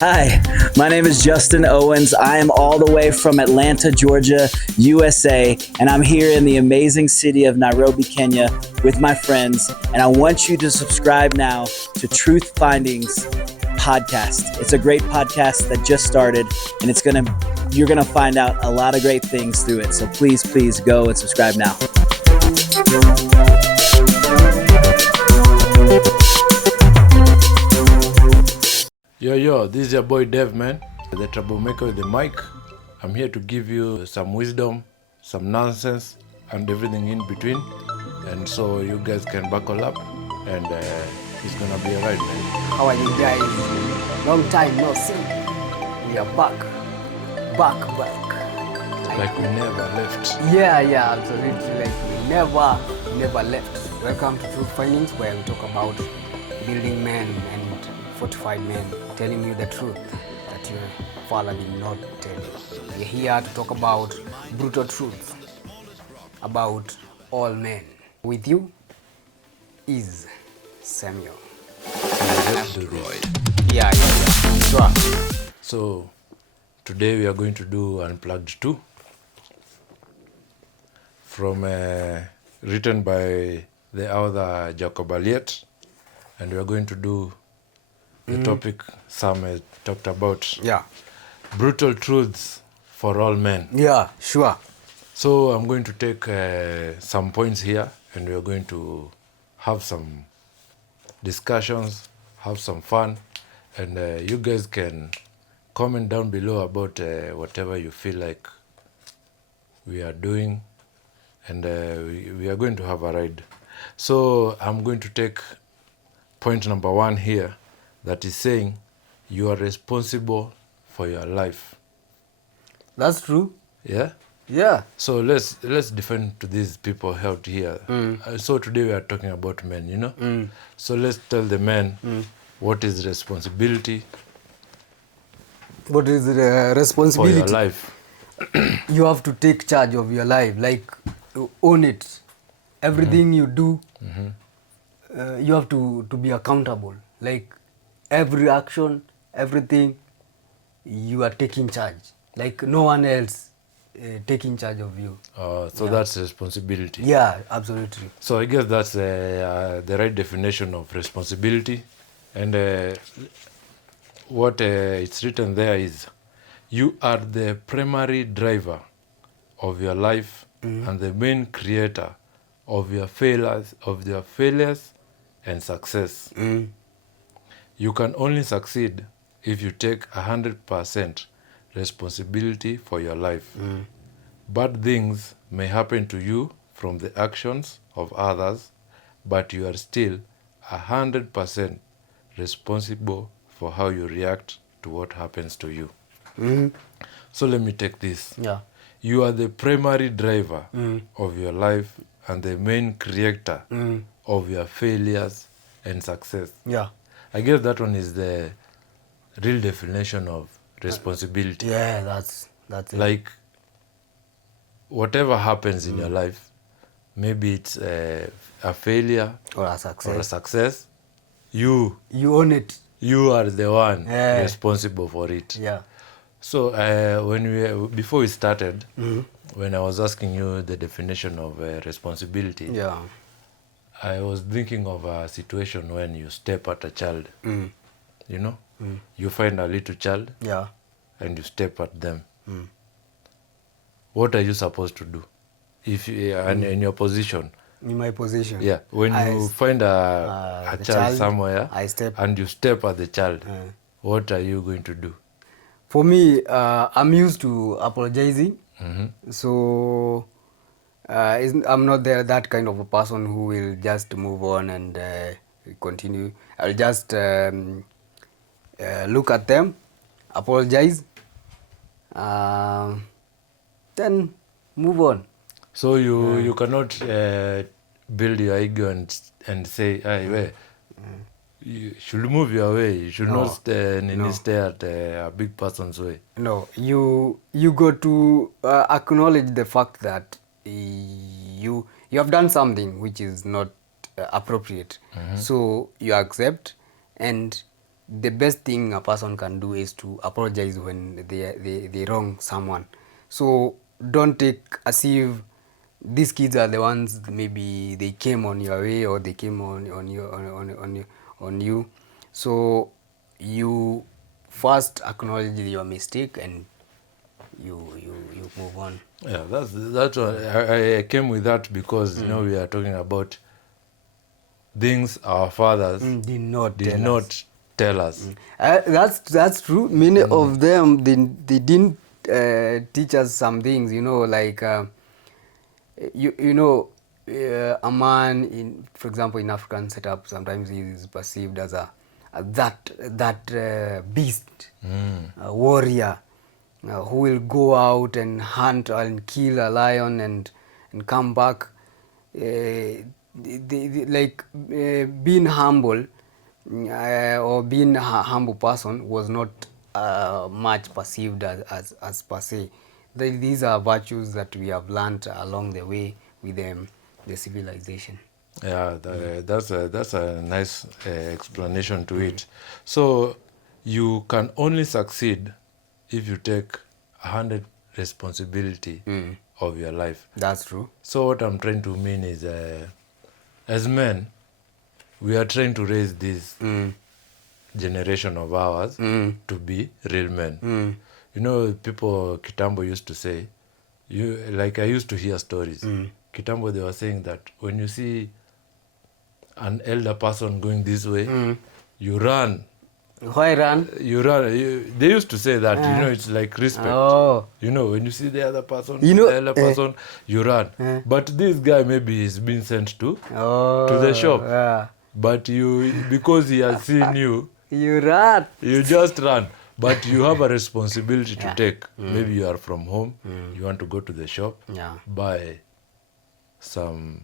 Hi, my name is Justin Owens. I am all the way from Atlanta, Georgia, USA, and I'm here in the amazing city of Nairobi, Kenya with my friends. And I want you to subscribe now to Truth Findings podcast. It's a great podcast that just started, and you're gonna find out a lot of great things through it. So please go and subscribe now. Yo, this is your boy Dev, man, the troublemaker with the mic. I'm here to give you some wisdom, some nonsense, and everything in between. And so you guys can buckle up, and it's gonna be alright, man. How are you guys? Long time no see. We are back. Like we never left. Yeah, absolutely. Like we never left. Welcome to Truth Findings, where we talk about building men and fortified men, telling you the truth that your father did not tell you. We're here to talk about brutal truths about all men. With you is Samuel. Yeah. Sure. So today we are going to do Unplugged 2 from written by the author Jacob Aliet, and we are going to do the topic Sam has talked about. Yeah. Brutal truths for all men. Yeah, sure. So I'm going to take some points here, and we're going to have some discussions, have some fun, and you guys can comment down below about whatever you feel like we are doing, and we are going to have a ride. So I'm going to take point number 1 here, that is saying you are responsible for your life. That's true. Yeah? Yeah. So let's define to these people out here. So today we are talking about men, you know. So let's tell the men what is responsibility. What is the responsibility? For your life. You have to take charge of your life, like own it. Everything you do, you have to be accountable. Like every action, everything, you are taking charge. Like no one else taking charge of you. That's responsibility. Yeah, absolutely. So I guess that's the right definition of responsibility. And what it's written there is, you are the primary driver of your life and the main creator of your failures and success. You can only succeed if you take 100% responsibility for your life. Bad things may happen to you from the actions of others, but you are still 100% responsible for how you react to what happens to you. So let me take this. Yeah. You are the primary driver of your life and the main creator of your failures and success. Yeah. I guess that one is the real definition of responsibility. Yeah, that's it. Like, whatever happens in your life, maybe it's a failure Or a success. you You own it. You are the one responsible for it. Yeah. So before we started, when I was asking you the definition of responsibility, Yeah. I was thinking of a situation when you step at a child. You know, you find a little child, Yeah. and you step at them. What are you supposed to do if you are in your position? In my position. Yeah, when you find a child somewhere, I step. and you step at the child, what are you going to do? For me, I'm used to apologizing. So I'm not that kind of a person who will just move on and continue. I'll just look at them, apologize, then move on. So you cannot build your ego and say, hey, you should move your way. You should not stay at a big person's way. No, you got to acknowledge the fact that you have done something which is not appropriate. So you accept and the best thing a person can do is to apologize when they wrong someone. So don't take as if these kids are the ones, maybe they came on your way or they came on you. So you first acknowledge your mistake and you move on. Yeah, that's what I came with that because you know we are talking about things our fathers Did not tell us. That's true. Many of them they didn't teach us some things. You know, like you know, a man in, for example, in African setup, sometimes he is perceived as that beast, a warrior, who will go out and hunt and kill a lion and come back. Being humble or being a humble person was not much perceived as per se. These are virtues that we have learned along the way with the civilization. Yeah, that's a nice explanation to it. So you can only succeed if you take 100 responsibility of your life. That's true. So what I'm trying to mean is, as men, we are trying to raise this generation of ours to be real men. You know, people Kitambo used to say, I used to hear stories. Kitambo, they were saying that when you see an elder person going this way, you run. Why run? You run. They used to say that, you know, it's like respect. Oh. You know, when you see the other person, You know, the elder person, you run. But this guy maybe he's been sent to the shop. Yeah. But because he has seen you, You run. you just run. But you have a responsibility to take. Maybe you are from home, you want to go to the shop, buy some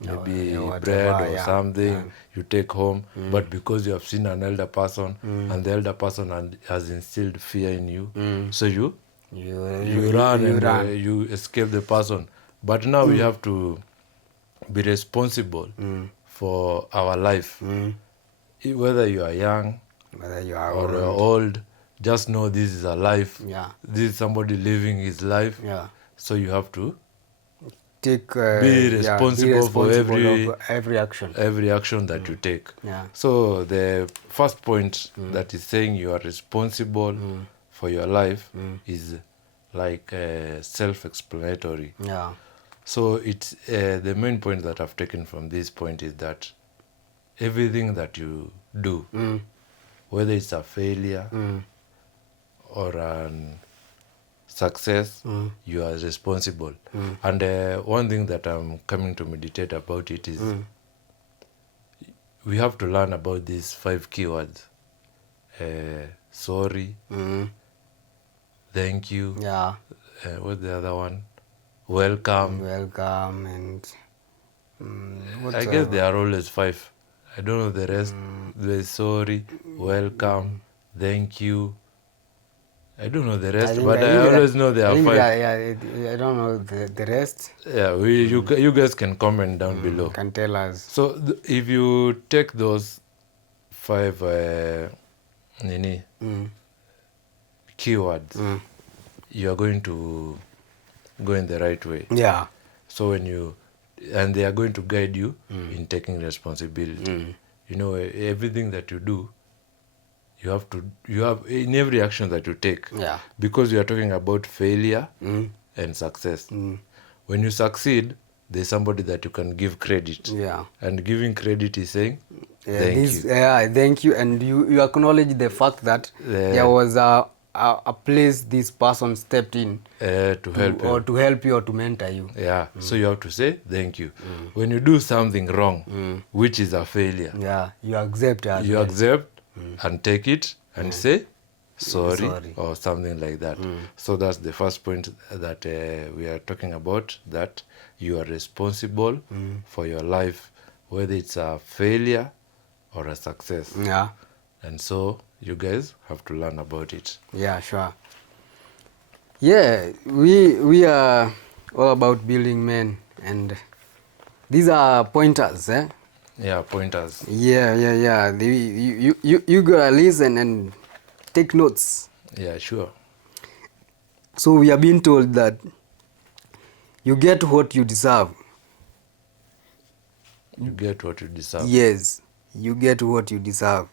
maybe bread or something, you take home. But because you have seen an elder person and the elder person has instilled fear in you, so you run and you escape the person. But now we have to be responsible for our life. Whether you are young, Whether you are or old, just know this is a life. Yeah. This is somebody living his life. Yeah. So you have to take be responsible for every action. Every action that you take. Yeah. So the first point that is saying you are responsible for your life is like self-explanatory. Yeah. So it's the main point that I've taken from this point is that everything that you do, whether it's a failure or a success, you are responsible. And one thing that I'm coming to meditate about it is we have to learn about these 5 keywords. Sorry, thank you. Yeah. What's the other one? Welcome. Welcome and I guess there are always 5. I don't know the rest. There's sorry, welcome, thank you. I don't know the rest, but I always know there are 5. I don't know the rest. Yeah, you guys can comment down below. Can tell us. So if you take those 5 keywords, you are going to go in the right way. Yeah. So and they are going to guide you in taking responsibility. You know, everything that you do, you have in every action that you take. Yeah. Because you are talking about failure and success. When you succeed, there's somebody that you can give credit. Yeah. And giving credit is saying thank you. Thank you, and you acknowledge the fact that there was a place this person stepped in to help you. Or to help you or to mentor you. Yeah. So you have to say thank you. When you do something wrong, which is a failure, you accept it. You accept and take it and say sorry or something like that. So that's the first point that we are talking about, that you are responsible for your life, whether it's a failure or a success. Yeah. And so you guys have to learn about it. Yeah, sure. Yeah, we are all about building men, and these are pointers, pointers. Yeah. You gotta listen and take notes. Yeah, sure. So we are being told that you get what you deserve. You get what you deserve. Yes, you get what you deserve.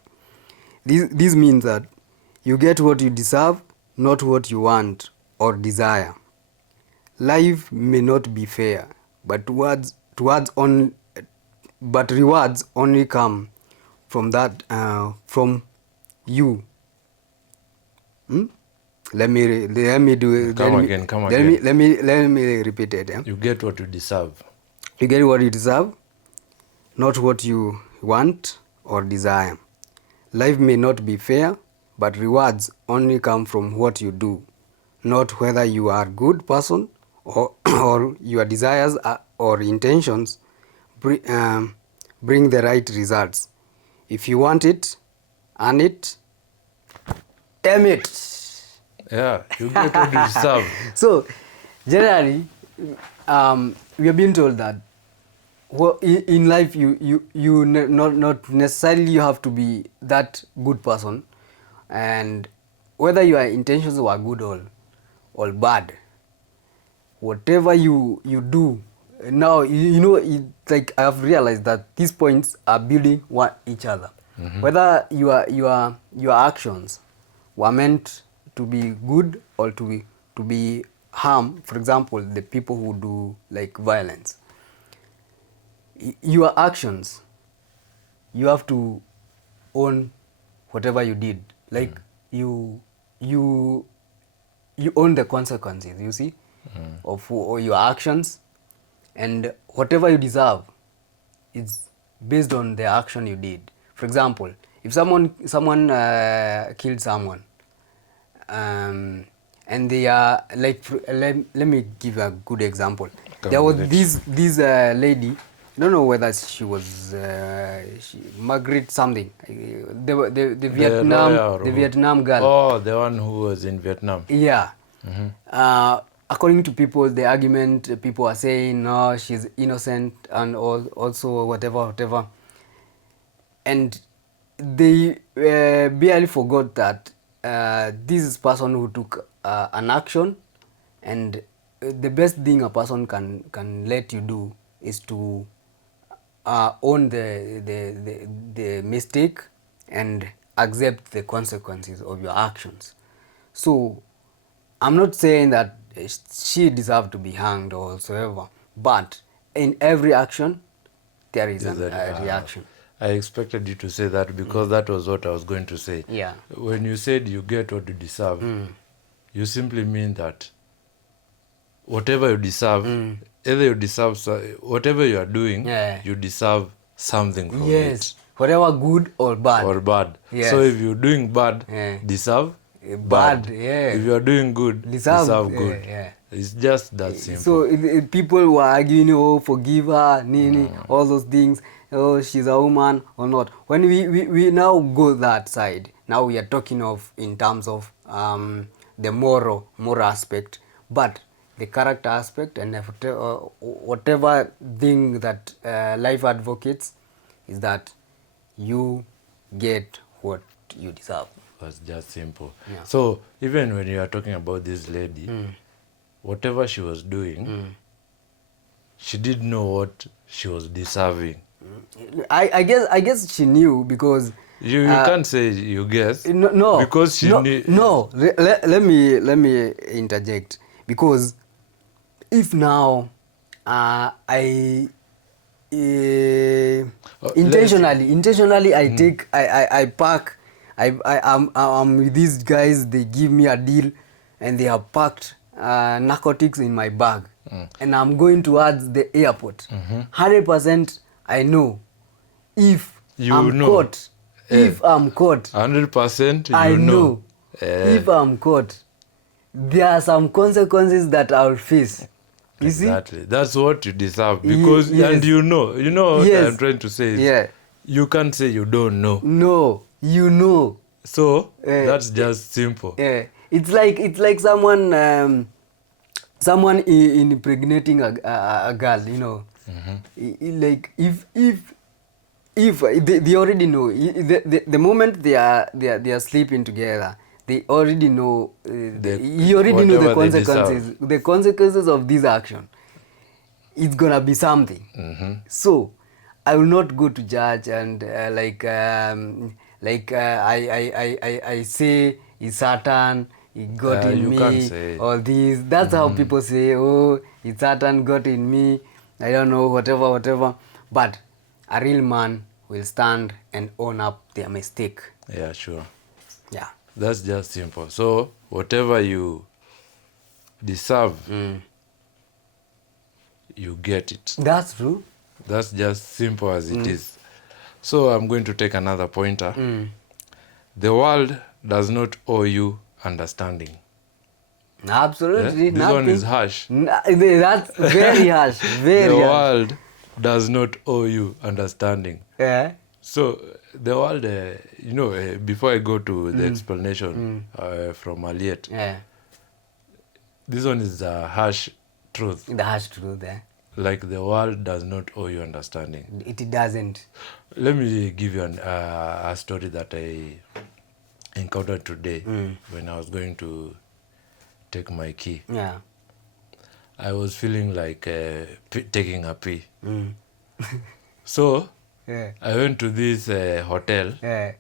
This means that you get what you deserve, not what you want or desire. Life may not be fair, but rewards only come from that from you. Let me do it. Come again. Let me repeat it. Yeah? You get what you deserve. You get what you deserve, not what you want or desire. Life may not be fair, but rewards only come from what you do, not whether you are a good person or your desires or intentions bring the right results. If you want it, earn it, damn it. Yeah, you get what you deserve. So, generally, we have been told that in life not necessarily you have to be that good person, and whether your intentions were good or bad, whatever you do now, like I have realized that these points are building each other. Whether your actions were meant to be good or to be harm. For example, the people who do like violence, your actions, you have to own whatever you did. Like you own the consequences, you see, of your actions, and whatever you deserve is based on the action you did. For example, if someone killed someone, and they are like, let me give a good example. There was this lady. I don't know whether she was Margaret something. The Vietnam girl. Oh, the one who was in Vietnam. Yeah. According to people, the argument people are saying, no, she's innocent and also whatever. And they barely forgot that this is person who took an action, and the best thing a person can let you do is to own the mistake and accept the consequences of your actions. So I'm not saying that she deserved to be hanged or whatsoever, but in every action there is a reaction. I expected you to say that because that was what I was going to say. Yeah. When you said you get what you deserve, you simply mean that whatever you deserve, either you deserve whatever you are doing, you deserve something from it. Whatever good or bad. Yes. So if you're doing bad, deserve bad. If you are doing good, deserve good. It's just that simple. So people were arguing, forgive her, all those things. Oh, she's a woman or not. When we now go that side, now we are talking of in terms of the moral aspect, but the character aspect and whatever thing that life advocates is that you get what you deserve. That's just simple. Yeah. So even when you are talking about this lady, whatever she was doing, she didn't know what she was deserving. I guess she knew, because you can't say you guess. No, because she knew. No, let me interject, because if now I intentionally I take I pack, I'm with these guys, they give me a deal and they have packed narcotics in my bag, and I'm going towards the airport. 100% I know if I'm caught. If I'm caught, 100% I know. If I'm caught, there are some consequences that I'll face. You exactly. see? That's what you deserve, because and you know what I'm trying to say is, you can't say you don't know. No, you know. So that's just simple. It's like someone impregnating a girl, Like if if they already know, the moment they are sleeping together, they already know, you already know the consequences of this action. It's gonna be something. So I will not go to judge and I say it's Satan, he got in me, all this. That's how people say, oh, it's Satan got in me, I don't know, whatever. But a real man will stand and own up their mistake. Yeah, sure. Yeah. That's just simple. So whatever you deserve, you get it. That's true. That's just simple as it is. So I'm going to take another pointer. The world does not owe you understanding. Absolutely. This one is harsh. That's very harsh. Very The harsh. world does not owe you understanding. Yeah. So the world, before I go to the explanation from Aliet, Yeah. this one is a harsh truth. The harsh truth there. Like the world does not owe you understanding. It doesn't. Let me give you a story that I encountered today when I was going to take my key. Yeah. I was feeling like taking a pee. So Yeah. I went to this hotel. Yeah.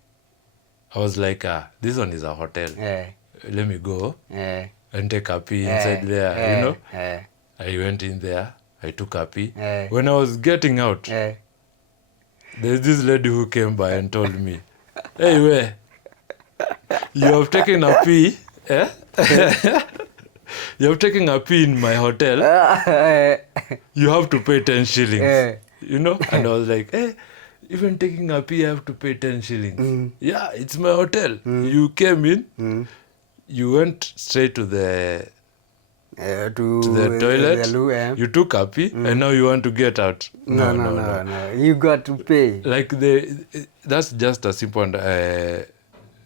I was like, this one is a hotel. Yeah. Let me go Yeah. and take a pee inside there, Yeah. you know. Yeah. I went in there. I took a pee. Yeah. When I was getting out, Yeah. there's this lady who came by and told me, hey, where? You have taken a pee, eh? You have taken a pee in my hotel. You have to pay 10 shillings. You know? And I was like, hey, even taking a pee, I have to pay 10 shillings. Yeah, it's my hotel. You came in, you went straight to the toilet, you took a pee, and now you want to get out. No. You got to pay. Like that's just a simple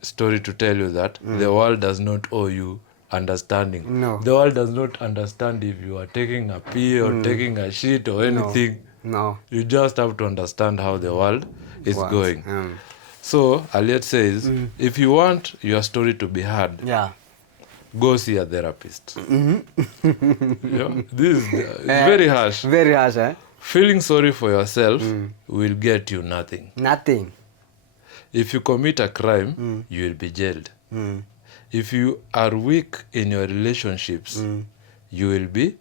story to tell you that the world does not owe you understanding. No. The world does not understand if you are taking a pee or taking a shit or anything. No. You just have to understand how the world is going. So Aliet says, if you want your story to be heard, Yeah. go see a therapist. This is very harsh. Very harsh, eh? Feeling sorry for yourself will get you nothing. Nothing. If you commit a crime, you will be jailed. If you are weak in your relationships, you will be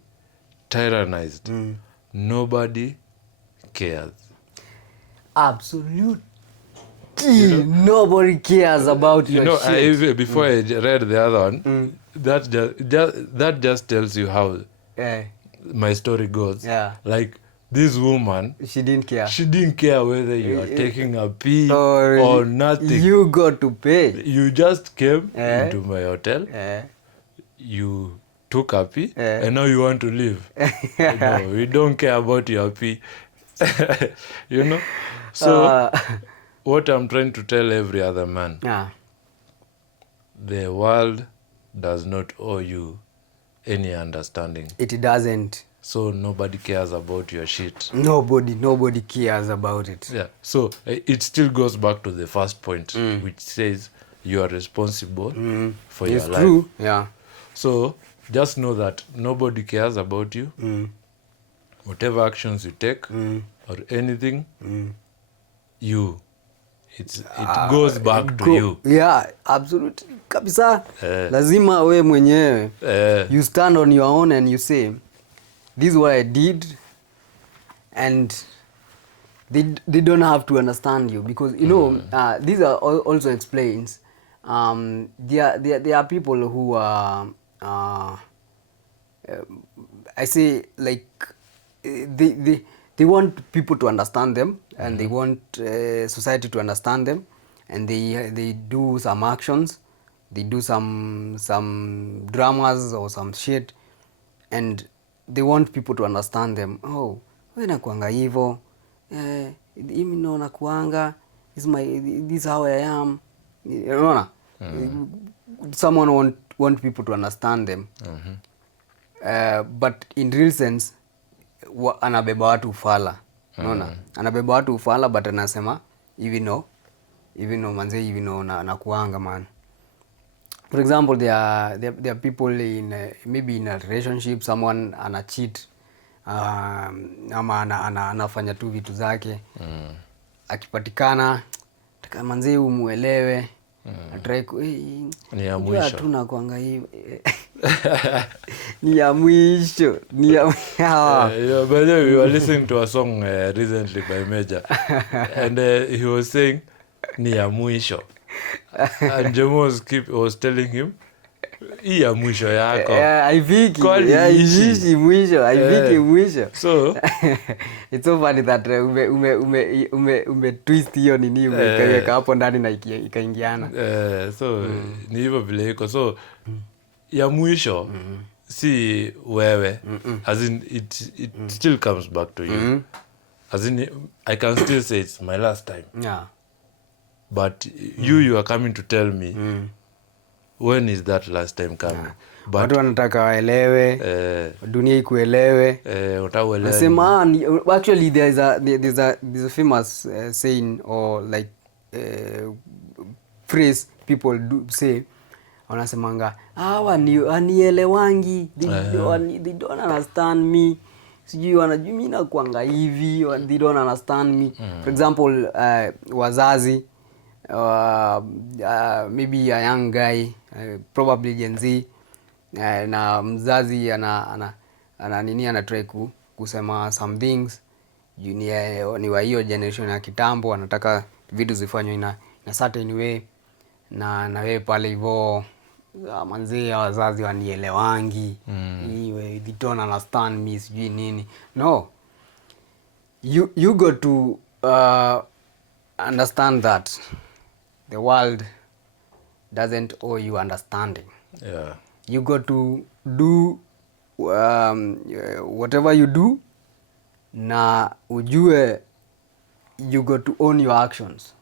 tyrannized. Nobody cares. Absolutely. Nobody cares about your shit. Before I read the other one, that just tells you how my story goes. Yeah. Like, this woman, She didn't care. she didn't care whether you are taking a pee or nothing. You got to pay. You just came into my hotel, you took a pee, and now you want to leave. No, we don't care about your pee. You know? So, what I'm trying to tell every other man, the world does not owe you any understanding. It doesn't. So nobody cares about your shit. Nobody cares about it. Yeah. So it still goes back to the first point, which says you are responsible for your life. It's true. Yeah. So just know that nobody cares about you. Whatever actions you take or anything, it goes back to you. Yeah, absolutely. Kabisa. Lazima we mwenyewe. You stand on your own and you say, this is what I did, and they don't have to understand you, because you know these are also explains. There are people who are I say, like, they want people to understand them, and they want society to understand them, and they do some actions, they do some dramas or some shit, and they want people to understand them. Oh, wewe nakuanga hivyo, mimi ndo nakuanga, this is how I am. Unaona? Someone want people to understand them. But in real sense anabeba watu ufala. Unaona? Anabeba watu ufala, but anasema even though manze even though na kuanga man. For example, there are people in maybe in a relationship, someone ana cheat ama anafanya tu vitu zake. Akipatikana taka manze umuelewe. Atrai ni ya mwisho tu na kuanga hivi. Ni ya mwisho. Yeah, by the way, we were listening to a song recently by Major, and he was saying ni ya mwisho, and Jemo was telling him hii ya mwisho yako haifiki mwisho. So it's so funny that ume twist hiyo nini umeweka hapo ndani na ikaingiana. So ni hivyo vile iko. So ya mwisho si wewe, as in it still comes back to you. As in I can still say it's my last time. Yeah. But you are coming to tell me when is that last time coming. Yeah. But watu wanataka waelewe, dunia ikuelewe. Utauelewa. Nasema actually there's a famous saying or like phrase people do say. Wanasemanga hawa anielewangi, they don't understand me, sijui wanajua mimi na kuanga hivi, they don't understand me. For example, wazazi, maybe a young guy, probably Gen Z, na mzazi ana nini anatry kusema some things ni wa hiyo generation ya kitambo, anataka vitu zifanywe in a certain way, na wewe pale hivyo manzee wazazi wanielewangi, they don't understand me, sijui nini. No, you got to understand that the world doesn't owe you understanding. Yeah. You got to do whatever you do, na ujue you got to own your actions.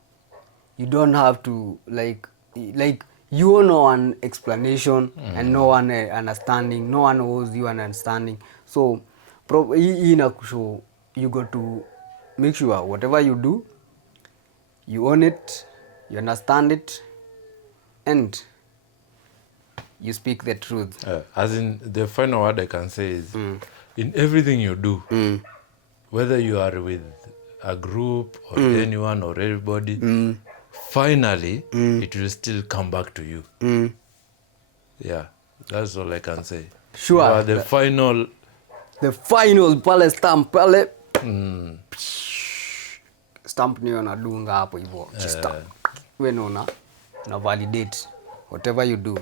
You don't have to like you owe no one explanation and no one understanding. No one owes you an understanding. So you got to make sure whatever you do, you own it, you understand it, and you speak the truth. As in, the final word I can say is in everything you do, whether you are with a group or anyone or everybody, finally it will still come back to you. Yeah, that's all I can say. Sure. You are the final pale stamp pale. Stamp niyo nadunga hapo hivyo. Chista. Wewe na validate whatever you do.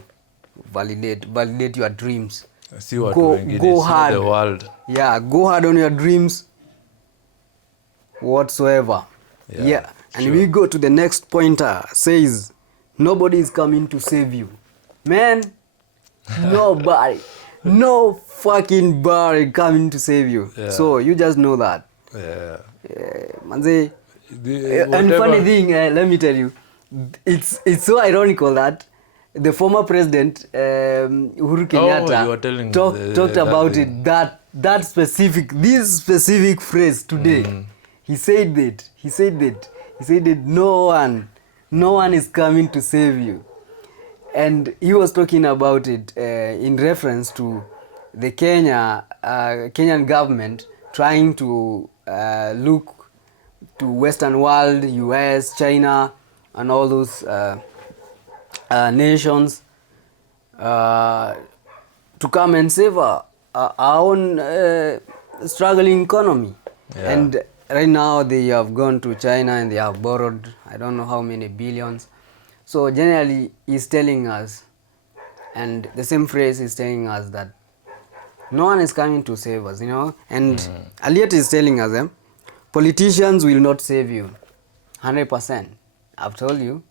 Validate your dreams. See what go hard. The world. Yeah, go hard on your dreams whatsoever. Yeah. And sure. We go to the next pointer. Says nobody is coming to save you. Man, nobody. No fucking body coming to save you. Yeah. So you just know that. Yeah. Manze. And funny thing, let me tell you, it's so ironical that the former president Uhuru Kenyatta talked about thing. This specific phrase today. He said that no one is coming to save you. And he was talking about it in reference to the Kenyan government trying to look to Western world, US, China, and all those nations to come and save our own struggling economy. Yeah. And right now they have gone to China and they have borrowed I don't know how many billions. So generally he's telling us, and the same phrase is telling us, that no one is coming to save us, you know. And Aliet is telling us, politicians will not save you 100%. I've told you.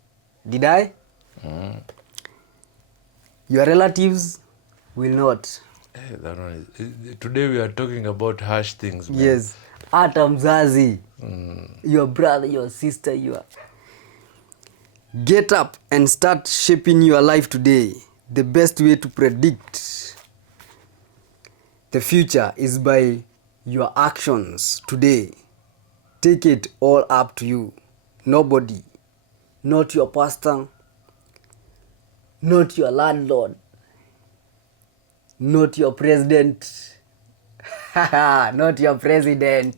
Did I? Your relatives will not. Hey, that one is, today we are talking about harsh things, man. Yes. Hata mzazi, your brother, your sister, get up and start shaping your life today. The best way to predict the future is by your actions today. Take it all up to you. nobody, not your pastor, not your landlord, not your president, not your president.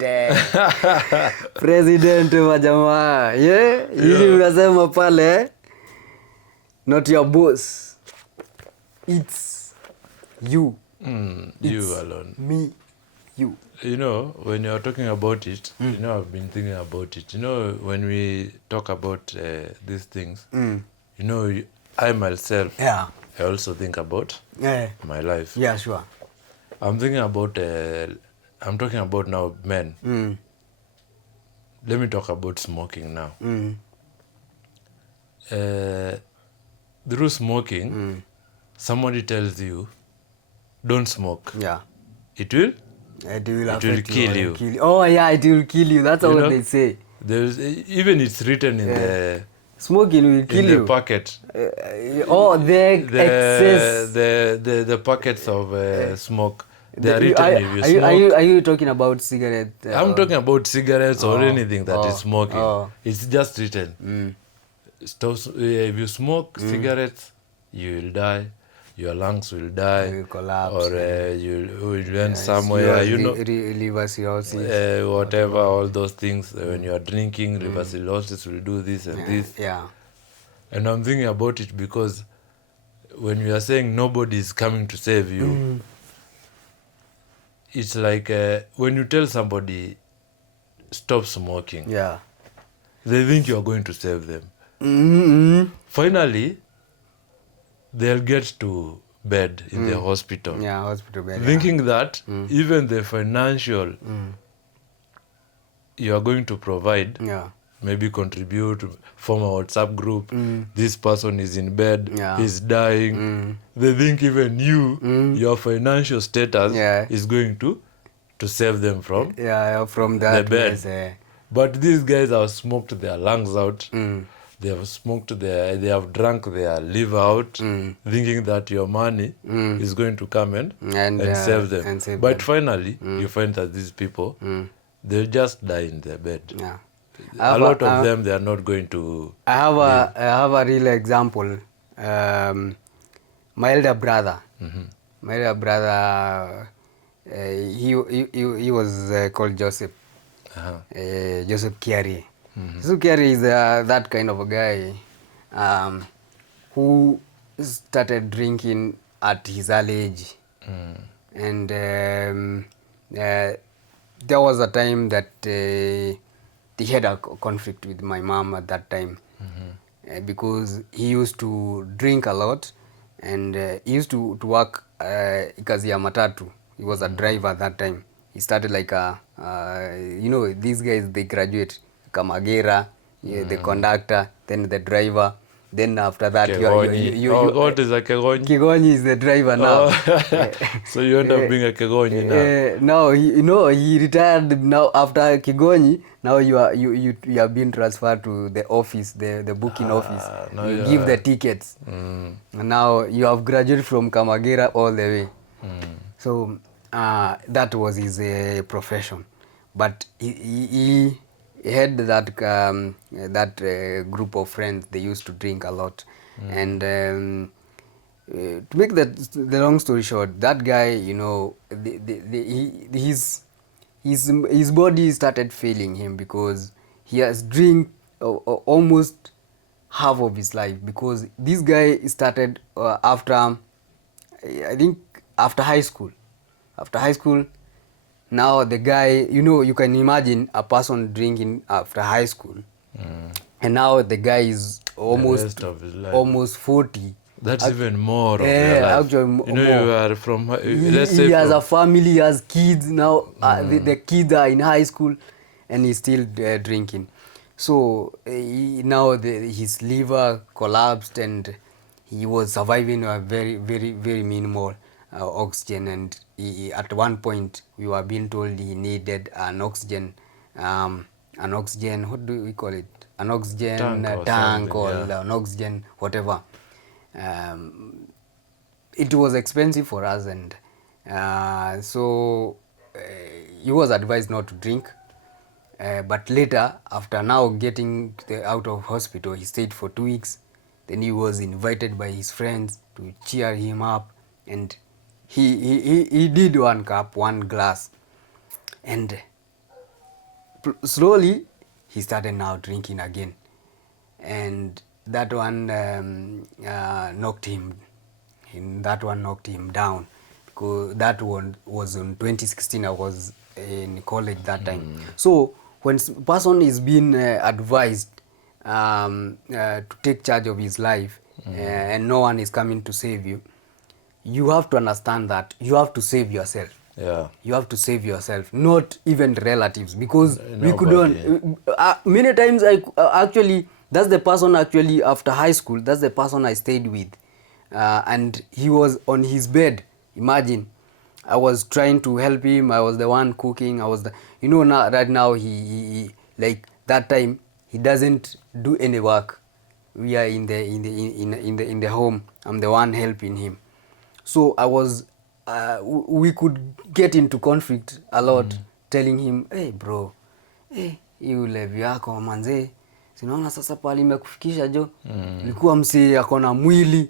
President majamaa, yeah? Ili unasema pale, not your boss. It's you. You It's alone. me, you. You know, when you're talking about it, you know, I've been thinking about it. You know, when we talk about these things, you know, I myself, Yeah. I also think about Yeah. my life. Yeah, sure. I'm thinking about, I'm talking about now men. Let me talk about smoking now. Through smoking, somebody tells you, don't smoke. Yeah. It will? It will It will affect kill you. you. Oh yeah, it will kill you. That's You what know? they say. There's even it's written in the Smoking will kill in the you. packet. The excess. The packets of smoke. They are The- written if you smoke. are you talking about cigarette? I'm talking about cigarettes or anything that is smoking. oh. It's just written. Stop, if you smoke cigarettes, you will die. Your lungs will die. You will collapse Or and- you will end somewhere. You know, liver cirrhosis. whatever, all those things. When you are drinking, liver cirrhosis will do this and this. Yeah. And I'm thinking about it because when we are saying nobody is coming to save you, it's like when you tell somebody stop smoking, Yeah. they think you are going to save them. Mm-hmm. Finally, they'll get to bed in the hospital, Yeah, hospital bed. thinking that even the financial you are going to provide, Yeah. maybe contribute, form a WhatsApp group, this person is in bed, Yeah. he's dying. They think even you, your financial status Yeah. is going to save them from Yeah, from the that bed. place, But these guys have smoked their lungs out. They have smoked they have drunk their liver out, thinking that your money is going to come and save them. and save But them. finally, you find that these people, they'll just die in their bed. Yeah. A lot of them, they are not going to. I have a real example. My elder brother. My elder brother. He was called Joseph. Joseph Kiari. Joseph Kiari is that kind of a guy who started drinking at his early age. And there was a time that he had a conflict with my mom at that time. Because he used to drink a lot, and he used to work kazi ya matatu. He was a driver at that time. He started like these guys, they graduate Kamagera, the conductor, then the driver, then after that what is a Kegonyi? Kigonyi is the driver now. So you end up being a Kegonyi now. Now he retired now after Kigonyi. Now you are being transferred to the office, the booking office. You give the tickets. And now you have graduated from Kamagera all the way. So that was his profession. But he had that group of friends. They used to drink a lot. And to make the long story short, that guy, his body started failing him because he has drink almost half of his life, because this guy started after high school. After high school, now the guy, you can imagine a person drinking after high school, and now the guy is rest of his life. almost 40. That's even more of your life. Actually, You are from, let's he say, has a family, he has kids now. The kids are in high school, and he's still drinking. So now his liver collapsed, and he was surviving a very, very, very minimal oxygen. And at one point, we were being told he needed an oxygen. What do we call it? An oxygen tank or an oxygen whatever. It was expensive for us, and so he was advised not to drink. But later, after now getting out of hospital, he stayed for 2 weeks. Then he was invited by his friends to cheer him up, and he did 1 cup, 1 glass, and slowly he started now drinking again, and that one knocked him. That one knocked him down, because that one was in 2016. I was in college that time. So when person is being advised to take charge of his life, and no one is coming to save you, you have to understand that you have to save yourself. Yeah. You have to save yourself, not even relatives, because we Nobody. couldn't. Many times, actually, that's the person actually after high school. That's the person I stayed with, and he was on his bed. Imagine, I was trying to help him. I was the one cooking. I was the, now right now he like that time he doesn't do any work. We are in the home. I'm the one helping him. So I was, we could get into conflict a lot, telling him, hey bro, hii ulevi yako manze, sinaona sasa pali imekufikisha jo, ilikuwa msi akona mwili,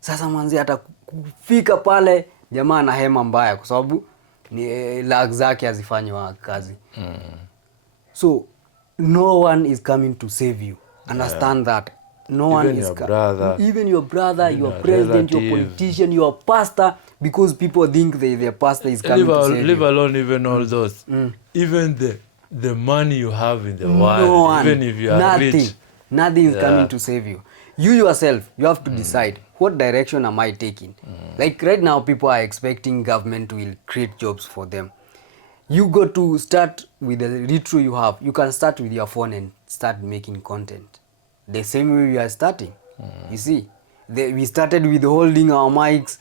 sasa manze hata kufika pale jamaa na hema mbaya kwa sababu ni lag zake hazifanyi kazi. So no one is coming to save you. Understand that. No one Even is your brother, even your brother, even your a president, your relative. politician, your pastor, because people think their pastor is coming to save Leave you. alone even all those. Even the money you have in the world, No one, even if you are nothing, rich. nothing is Yeah. coming to save you. You yourself, you have to decide what direction am I taking. Like right now, people are expecting government will create jobs for them. You got to start with the little you have. You can start with your phone and start making content. The same way we are starting. You see, we started with holding our mics,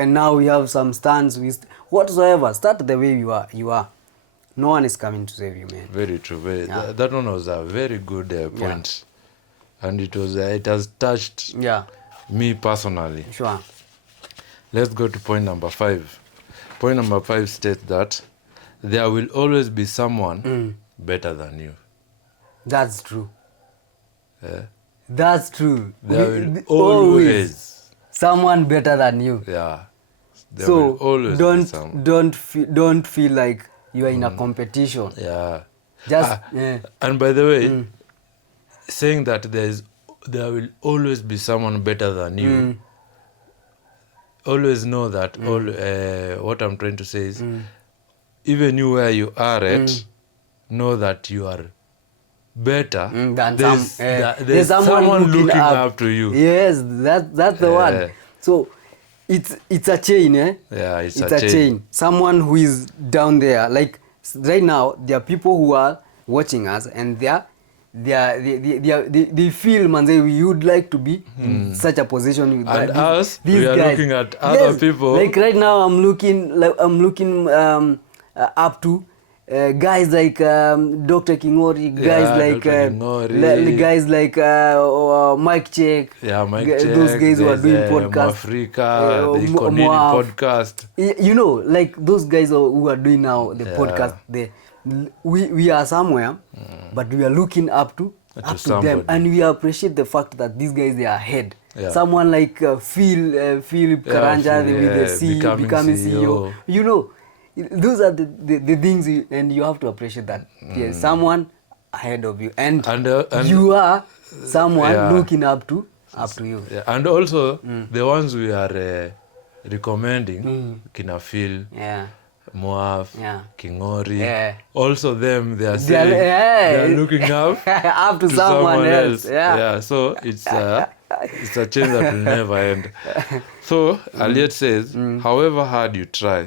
and now we have some stands. Whatsoever, start the way you are. No one is coming to save you, man. Very true. Yeah. That one was a very good point, and it has touched Yeah, me personally. sure. Let's go to point number 5. Point number 5 states that there will always be someone better than you. That's true. Yeah. That's true. There will always, someone better than you. yeah. There So will always be someone. don't feel like you are in a competition. Yeah. Just And by the way, saying that there will always be someone better than you, always know that what I'm trying to say is, even you where you are at, know that you are better. Than There's someone looking up to you. Yes, that's the one. So it's a chain, eh? Yeah, it's a chain. Someone who is down there, like right now, there are people who are watching us, and they feel, man, we would like to be in such a position. With And these we are guys. looking at other people. Like right now, I'm looking up to guys like Dr. Kingori, guys like Dr. Kingori. guys like Mike Check. Yeah, Mike Those Check, guys who are doing there's, podcasts. Africa, the Canadian Moab. podcast. You know, like those guys who are doing now the podcast. We are somewhere, but we are looking up to them, somebody. and we appreciate the fact that these guys, they are ahead. Yeah. Someone like Philip Karanja with the becoming CEO. You know, those are the things, and you have to appreciate that. Yes, someone ahead of you, and you are someone looking up to you. Yeah. And also the ones we are recommending, Kina Phil, Moab, Kingori, also them, they are saying they are looking up up to someone else. Yeah, so it's a chain that will never end. So Aliet says, however hard you try,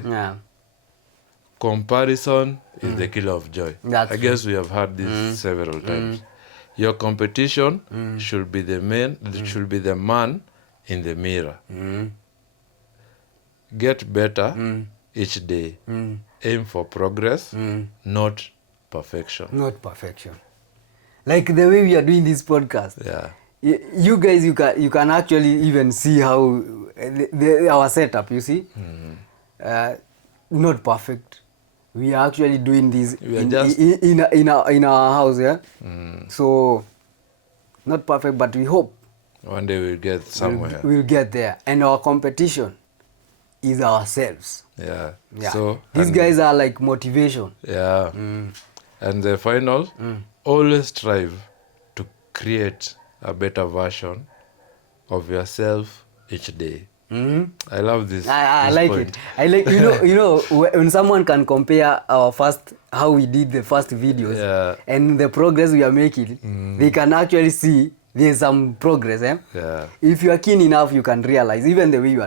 comparison is the killer of joy. I guess we have heard this several times. Your competition should be the man in the mirror. Get better each day. Aim for progress, not perfection. Not perfection. Like the way we are doing this podcast. Yeah. You guys, you can actually even see how our setup. You see, not perfect. we are actually doing this We are in, just- in our house, yeah. So not perfect, but we hope One day we'll get somewhere. we'll get there. And our competition is ourselves. Yeah. Yeah. So These and- guys are like motivation. Yeah. And the final, always strive to create a better version of yourself each day. I love this. I this like point. it. I like when someone can compare our first how we did the first videos Yeah. and the progress we are making, they can actually see there's some progress. Yeah. If you are keen enough, you can realize even the way we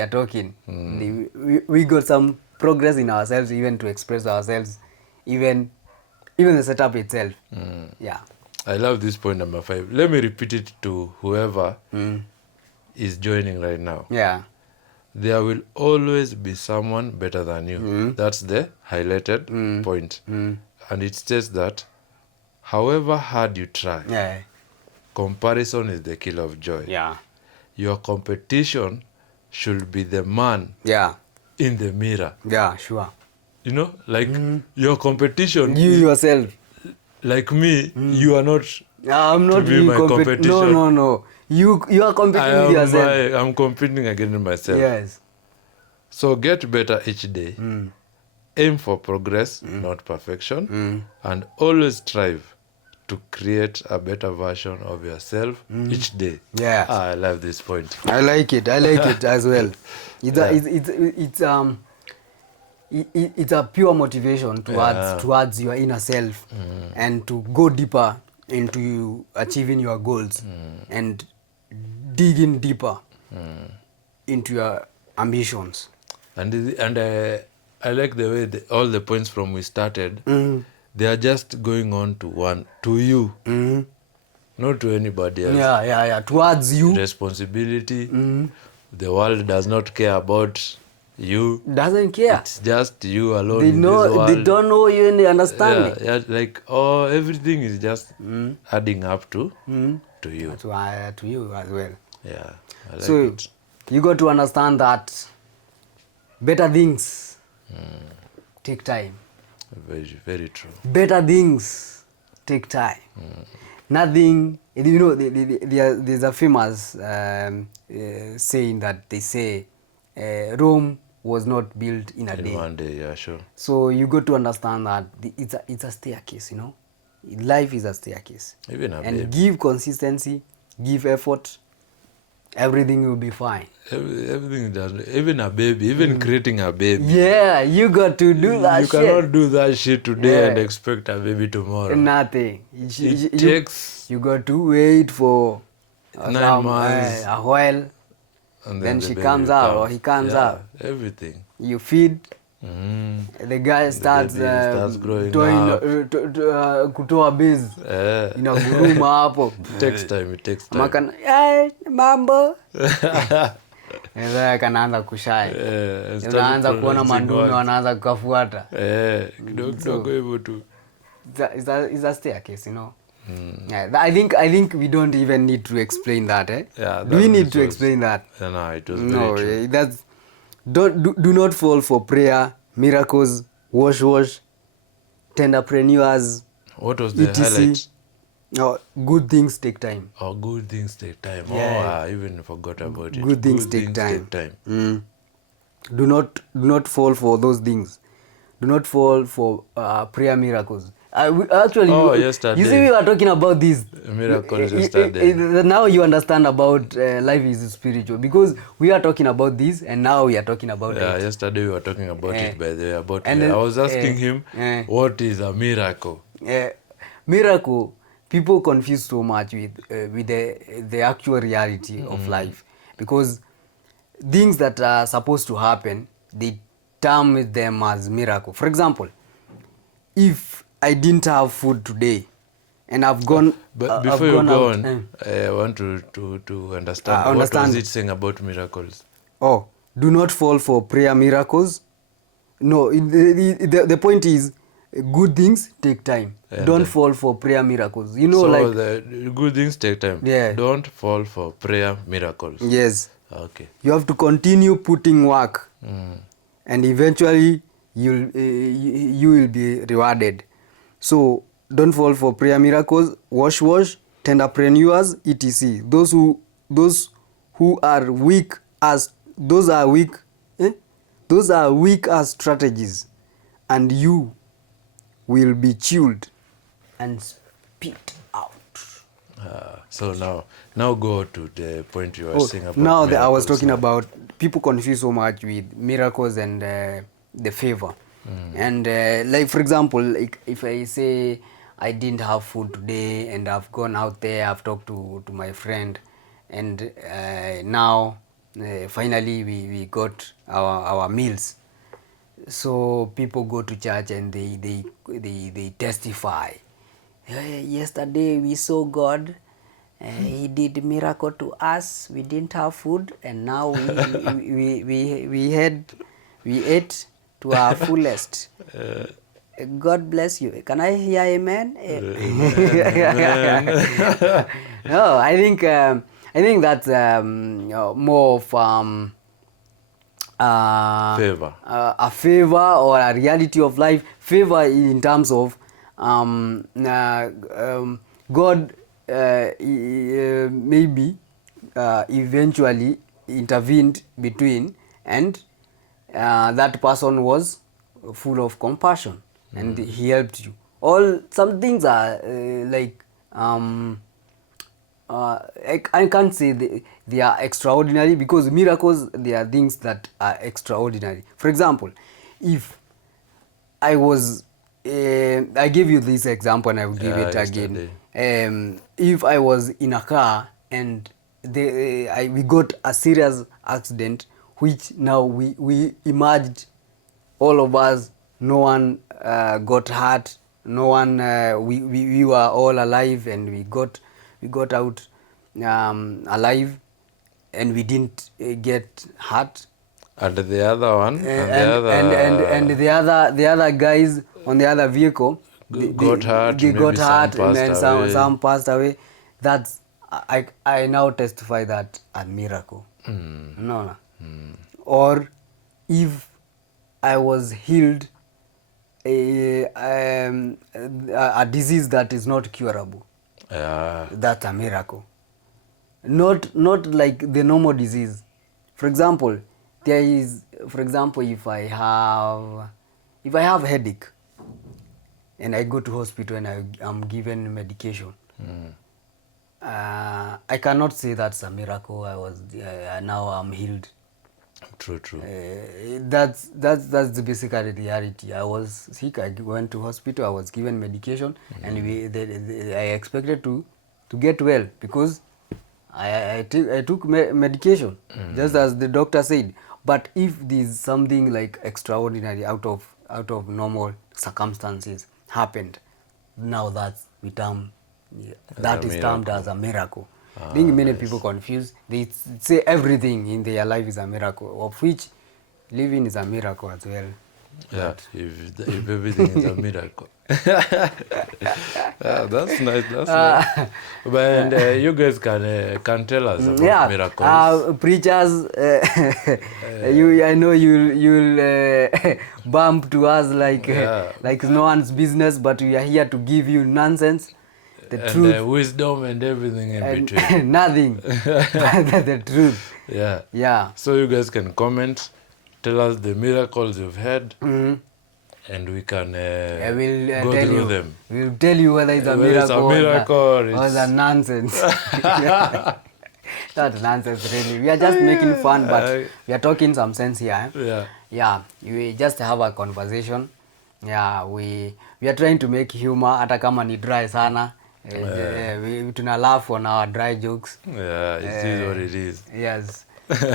are talking, we got some progress in ourselves, even to express ourselves, even the setup itself. Yeah. I love this point number 5. Let me repeat it to whoever is joining right now. Yeah. There will always be someone better than you. That's the highlighted point. And it states that however hard you try, Yeah. comparison is the killer of joy. Yeah. Your competition should be the man Yeah. in the mirror. Yeah. Sure. You know, like your competition, You yourself. like me, you are not. I'm not be really my competition. No. You are competing with yourself. I'm competing against myself. Yes. So get better each day. Aim for progress, not perfection. And always strive to create a better version of yourself each day. Yes. I love this point. I like it as well. It's a pure motivation towards your inner self and to go deeper into achieving your goals and digging deeper into your ambitions. And I like the way all the points from we started, they are just going on to you, not to anybody else. Yeah. Towards you. Responsibility. The world does not care about you. Doesn't care. It's just you alone They in this world. they don't know you and they understand it. Yeah, like everything is just adding up to you. To you as well. Yeah, I like So it. you got to understand that better things take time. Very, very true. Better things take time. Nothing, there's a famous saying that they say Rome was not built in a In day. one day, yeah, sure. So you got to understand that it's a staircase, Life is a staircase. Even a And baby. give consistency, give effort, everything will be fine. Everything does. Even a baby, even creating a baby. Yeah, you got to do that You shit. cannot do that shit today Yeah. and expect a baby tomorrow. Nothing. It takes You got to wait for 9 months. a while. And Then the she baby comes out or he comes Yeah, out. Everything. You feed. The guy starts baby starts growing doing up. kutoa biz. Inaguruma hapo. It takes time. Makana, mambo. And then kanaanza kushai. And start Unaanza kuona pronouncing mandume words. wanaanza kukafuata. Kidogo hivyo tu. It's a staircase, Yeah, I think we don't even need to explain that, eh? Yeah, Do we need this to was- explain that? No, it was No, very true. that's do not fall for prayer, miracles, wash, tenderpreneurs, What was the etc. highlight? No, good things take time. Oh, good things take time. Yeah. Oh, I even forgot about it. Good things take time. Do not fall for those things. Do not fall for prayer miracles. Yesterday. You see, we were talking about this. Miracles yesterday. Now you understand about life is spiritual because we are talking about this and now we are talking about Yeah, it. yesterday we were talking about it, by the way, about And I then, was asking him, what is a miracle? Miracle, people confuse so much with the actual reality of life because things that are supposed to happen, they term them as miracle. For example, if I didn't have food today and I've gone But I've before you gone go out, on, I want to understand, what understand. was it saying about miracles? do not fall for prayer miracles. No, the point is good things take time. And Don't fall for prayer miracles. So the good things take time. Yeah. Don't fall for prayer miracles. Yes. Okay. You have to continue putting work and eventually you will be rewarded. So don't fall for prayer miracles. Wash, tenderpreneurs, etc. Those who are weak as those are weak as strategies, and you will be chilled and spit out. So now go to the point you were saying about Now I was miracles. talking about people confuse so much with miracles and the favor. And like for example, like if I say I didn't have food today and I've gone out there, I've talked to my friend, and now finally we got our meals. So people go to church and they testify. Yesterday we saw God. He did miracle to us. We didn't have food, and now we ate to our fullest. God bless you. Can I hear amen? Amen. No, I think that's more of Favor. a favor or a reality of life. Favor in terms of God maybe eventually intervened between, and that person was full of compassion and he helped you. All some things are like I can't say they are extraordinary, because miracles, they are things that are extraordinary. For example, if I was I gave you this example and I will give it again. If I was in a car and we got a serious accident, which now we emerged, all of us, no one got hurt, no one we were all alive, and we got out alive, and we didn't get hurt. And the other one, and the other guys on the other vehicle, they got hurt, and then some passed away. That's I now testify that a miracle. No. Or if I was healed a disease that is not curable, that's a miracle. Not like the normal disease. For example, if I have headache and I go to hospital and I'm given medication, I cannot say that's a miracle. Now I'm healed. True. That's the basic reality. I was sick. I went to hospital. I was given medication, and I expected to get well, because I took medication, just as the doctor said. But if there's something like extraordinary out of normal circumstances happened, now that is termed as a miracle. I think many people confuse. They say everything in their life is a miracle, of which living is a miracle as well. Yeah, if everything is a miracle. That's nice. But you guys can tell us about miracles. Preachers, I know you'll bump to us like no one's business, but we are here to give you nonsense. The truth, wisdom and everything in between. Nothing. The truth. Yeah. So you guys can comment, tell us the miracles you've had, and we can go through them. We'll tell you whether it's a miracle or it's a nonsense. Not nonsense, really. We are just making fun, but we are talking some sense here. Yeah. We just have a conversation. Yeah, we are trying to make humor, hata kama ni dry sana. We tuna laugh on our dry jokes. Yeah, it is what it is. Yes.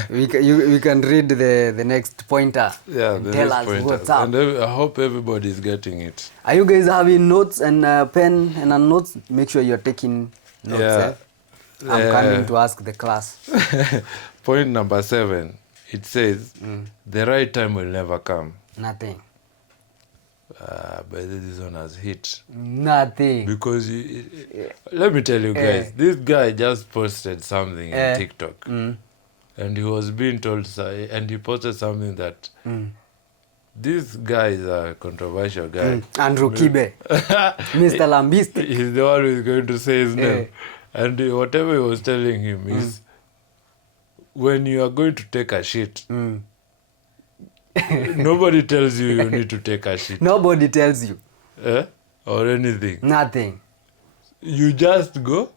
we can read the next pointer. Yeah, tell us what's up. And I hope everybody is getting it. Are you guys having notes and pen and notes? Make sure you're taking notes. I'm coming to ask the class. Point number 7. It says, the right time will never come. Nothing. But this one has hit. Nothing. Because let me tell you guys, this guy just posted something on TikTok, and he was being told, and he posted something that this guy is a controversial guy. Andrew Kibe, Mr. Lambistic. He's the one who is going to say his name. And whatever he was telling him is, when you are going to take a shit, nobody tells you need to take a shit. Nobody tells you. Or anything. Nothing. You just go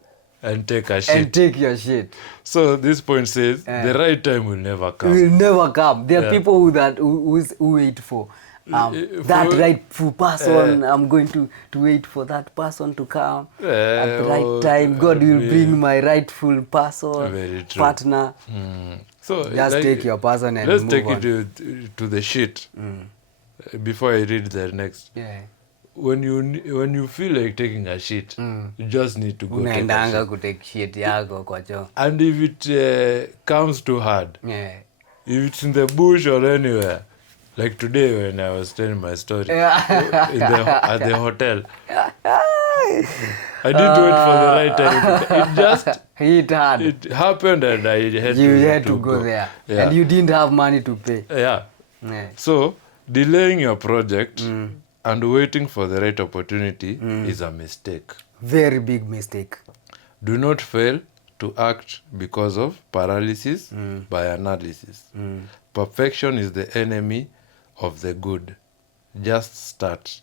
and take a shit. And take your shit. So this point says the right time will never come. Will never come. There are people who wait for that rightful person. I'm going to wait for that person to come at the right time. God will bring my rightful person, Very true. partner. So Just take your person and let's move take on. it to the shit before I read the next. Yeah. When you feel like taking a shit, you just need to go take a Unaendanga shit. kutake shit yako kwa choo. And if it comes too hard, Yeah. if it's in the bush or anywhere, like today when I was telling my story at the hotel, I didn't wait for the right time. It just Hit hard. it happened and I had You to had to go there. Yeah. And you didn't have money to pay. Yeah. Yeah. So delaying your project and waiting for the right opportunity is a mistake. Very big mistake. Do not fail to act because of paralysis by analysis. Perfection is the enemy of the good. Just start.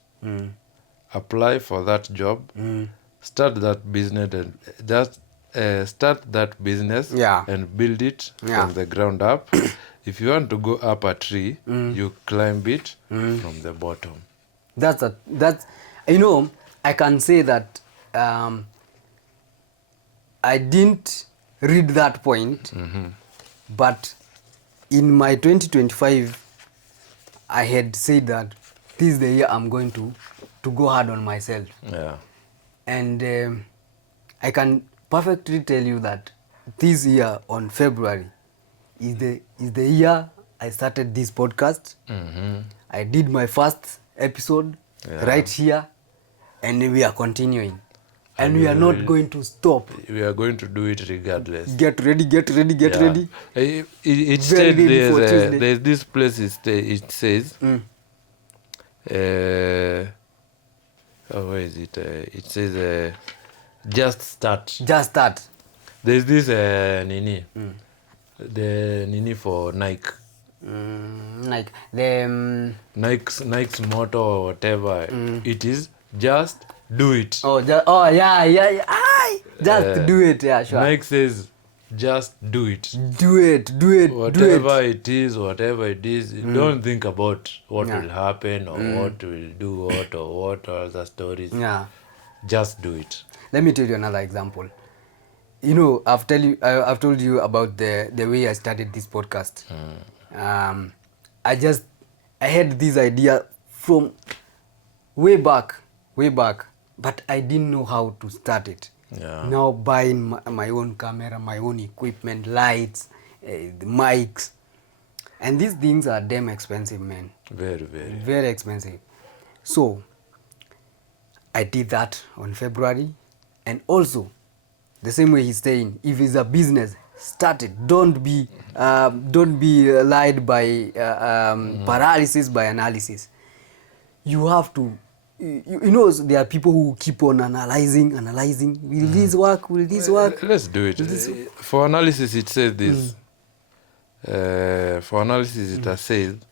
Apply for that job. Start that business and just start that business and build it from the ground up. If you want to go up a tree, you climb it from the bottom. That's you know, I can say that I didn't read that point, but in my 2025 I had said that this is the year I'm going to go hard on myself. Yeah. And I can perfectly tell you that this year on February is the year I started this podcast. I did my first episode right here, and we are continuing. And we are not going to stop. We are going to do it regardless. Get ready, get ready, get ready. It Very said ready for Tuesday. there's this place it says, where is it? It says, just start. Just start. There's this Nini. The Nini for Nike. Like the Nike's motto or whatever. It is just do it. yeah. Just do it, yeah, sure. Nike says just do it. Do it. Whatever it is, don't think about what will happen or what will do what or what other stories. Yeah. Just do it. Let me tell you another example. You know, I've told you about the way I started this podcast. I had this idea from way back, but I didn't know how to start it. Yeah. Now buying my own camera, my own equipment, lights, the mics, and these things are damn expensive, man. Very, very. Very expensive. So I did that on February, and also the same way he's saying, if it's a business, start it. Don't be lied by paralysis by analysis. You have to. You know, there are people who keep on analyzing. Will this work? Will this work? Let's do it. For analysis, it says this. For analysis, it has said,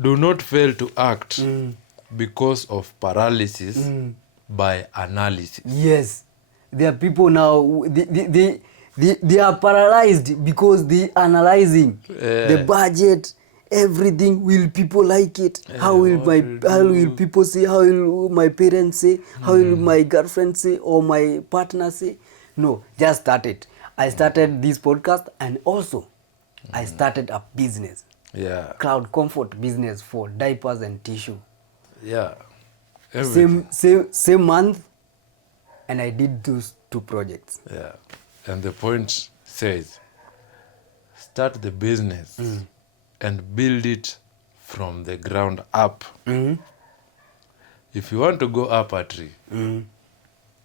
do not fail to act because of paralysis by analysis. Yes, there are people now. They are paralyzed because they analyzing the budget. Everything. Will people like it? How will people say? How will my parents say? How will my girlfriend say or my partner say? No, just start it. I started this podcast, and also I started a business. Yeah. Crowd comfort business for diapers and tissue. Yeah. Same month, and I did those 2 projects. Yeah. And the point says, start the business and build it from the ground up. If you want to go up a tree,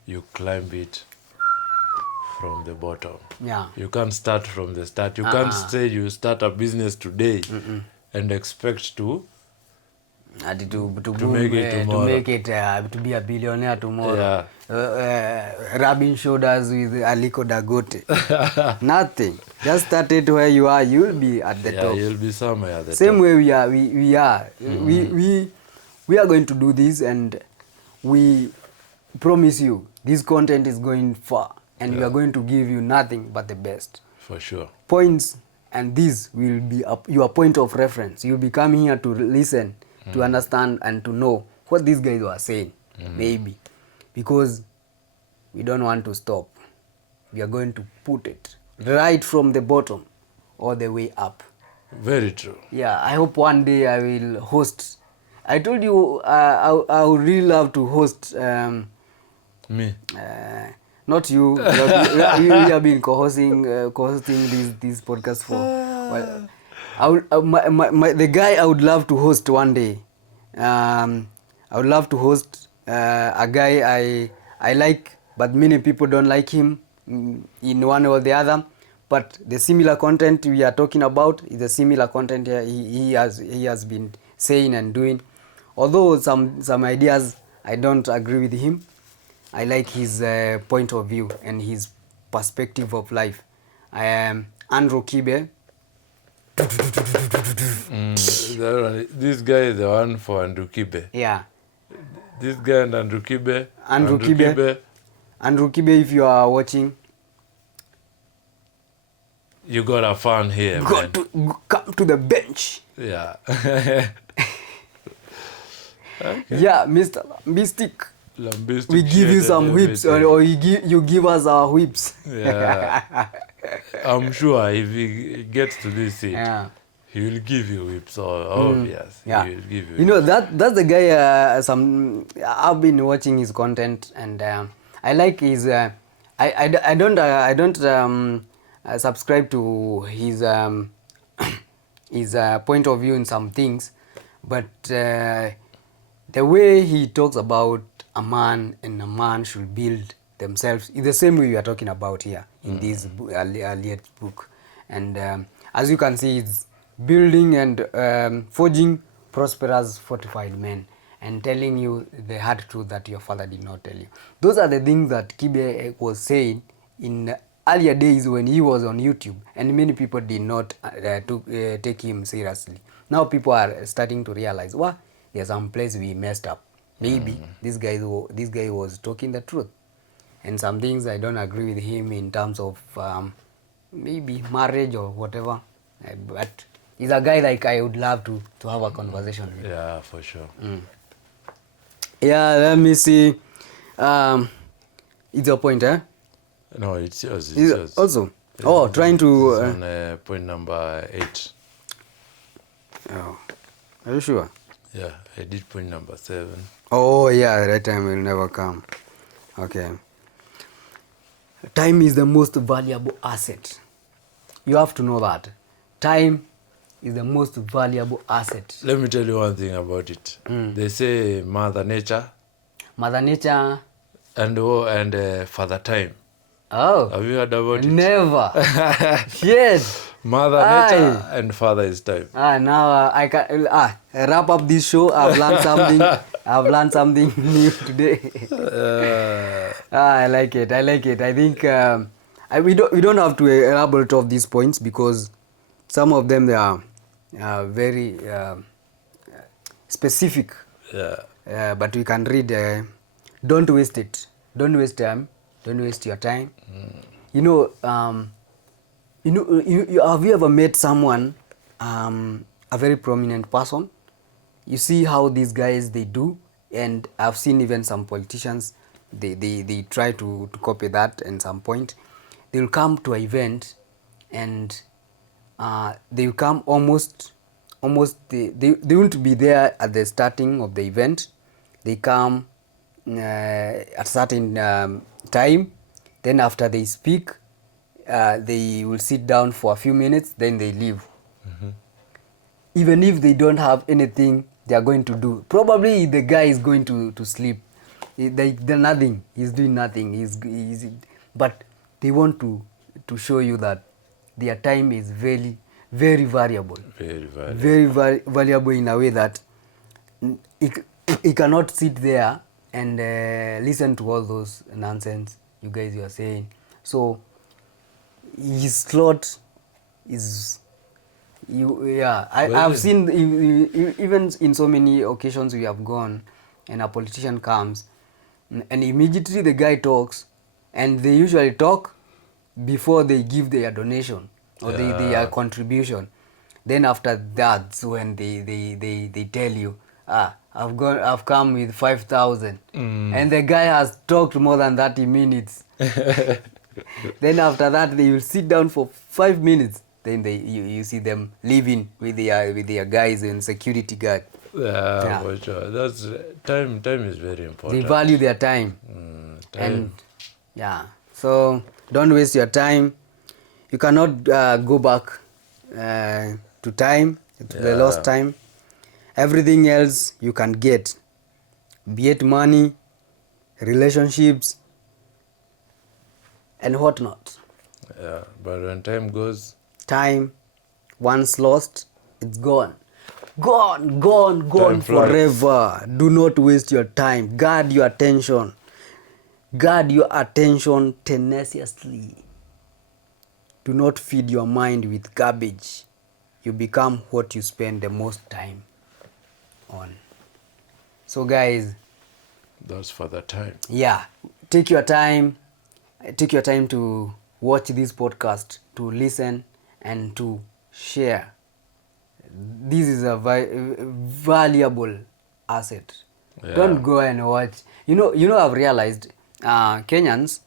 you climb it from the bottom. Yeah. You can't start from the start. You can't say you start a business today and expect to To To make it to tomorrow. make it to be a billionaire tomorrow. Yeah. Rubbing shoulders with Aliko Dangote. Nothing. Just start it where you are. You'll be at the Yeah, top. you'll be somewhere at the Same top. way we are. We are. We are going to do this, and we promise you this content is going far, and we are going to give you nothing but the best For sure. points, and this will be your point of reference. You'll be coming here to listen, to understand, and to know what these guys were saying, maybe, because we don't want to stop. We are going to put it right from the bottom all the way up. Very true. Yeah, I hope one day I will host. I told you I would really love to host. Me. Not you. We have been co-hosting this podcast for. Well, the guy I would love to host one day. I would love to host a guy I like, but many people don't like him in one or the other. But the similar content we are talking about is the similar content he has been saying and doing. Although some ideas I don't agree with him, I like his point of view and his perspective of life. I am Andrew Kibe. This guy is the one for Andrew Kibe. Yeah. This guy and Andrew Kibe. Andrew Kibe. Andrew Kibe, if you are watching, You got a fan here, man. come to the bench. Yeah. Yeah, Mr. Mystic. Lambistic We give you shit some and whips, everything. or you give us our whips. Yeah. I'm sure if he gets to this seat, Yeah. he will give you whips, or obvious. Yeah. He will give you You know, that's the guy. I've been watching his content, and I like his. I don't subscribe to his his point of view in some things, but the way he talks about a man and a man should build themselves is the same way we are talking about here in this Aliet book. And as you can see, it's building and forging prosperous fortified men, and telling you the hard truth that your father did not tell you. Those are the things that Kibe was saying in earlier days when he was on YouTube, and many people did not take him seriously. Now people are starting to realize, well, there's some place we messed up. Maybe this guy was talking the truth. And some things I don't agree with him in terms of maybe marriage or whatever. But he's a guy like I would love to have a conversation with. Yeah, for sure. Yeah, let me see. It's your point, eh? No, it's yours. It's yours. Also, trying to. It's on point number 8. Oh, are you sure? Yeah, I did point number 7. Oh yeah, that time will never come. Okay. Time is the most valuable asset. You have to know that. Time is the most valuable asset. Let me tell you one thing about it. They say Mother Nature Mother Nature. and Father Time. Oh. Have you heard about it? Never. Yes. Mother Nature and Father is Time. Now I can wrap up this show. I've learned something. I've learned something new today. I like it. I think we don't have to elaborate of these points because some of them they are very specific. Yeah. But we can read. Don't waste it. Don't waste time. Don't waste your time. You know, have you ever met someone, a very prominent person? You see how these guys they do, and I've seen even some politicians. They try to copy that. At some point, they'll come to an event, and they'll come almost. They won't be there at the starting of the event. They come at certain time. Then after they speak, they will sit down for a few minutes. Then they leave. Even if they don't have anything they are going to do, probably the guy is going to sleep. They're nothing. He's doing nothing. But they want to show you that their time is very, very variable. Very valuable. Very valuable in a way that he cannot sit there and listen to all those nonsense you guys are saying. So his slot is I've seen even in so many occasions we have gone and a politician comes and immediately the guy talks, and they usually talk before they give their donation or their contribution. Then after that's when they tell you, I've come with 5,000 and the guy has talked more than 30 minutes. Then after that they will sit down for 5 minutes. Then you see them leaving with their guys and security guard. Yeah, for sure. That's time is very important. They value their time. And so don't waste your time. You cannot go back to time, to the lost time. Everything else you can get, be it money, relationships, and whatnot. Yeah, but when time goes, time once lost, it's gone time forever. Flies. Do not waste your time. Guard your attention tenaciously. Do not feed your mind with garbage. You become what you spend the most time on. So guys, that's for the time. Take your time to watch this podcast, to listen and to share. This is a valuable asset. Don't go and watch. You know I've realized Kenyans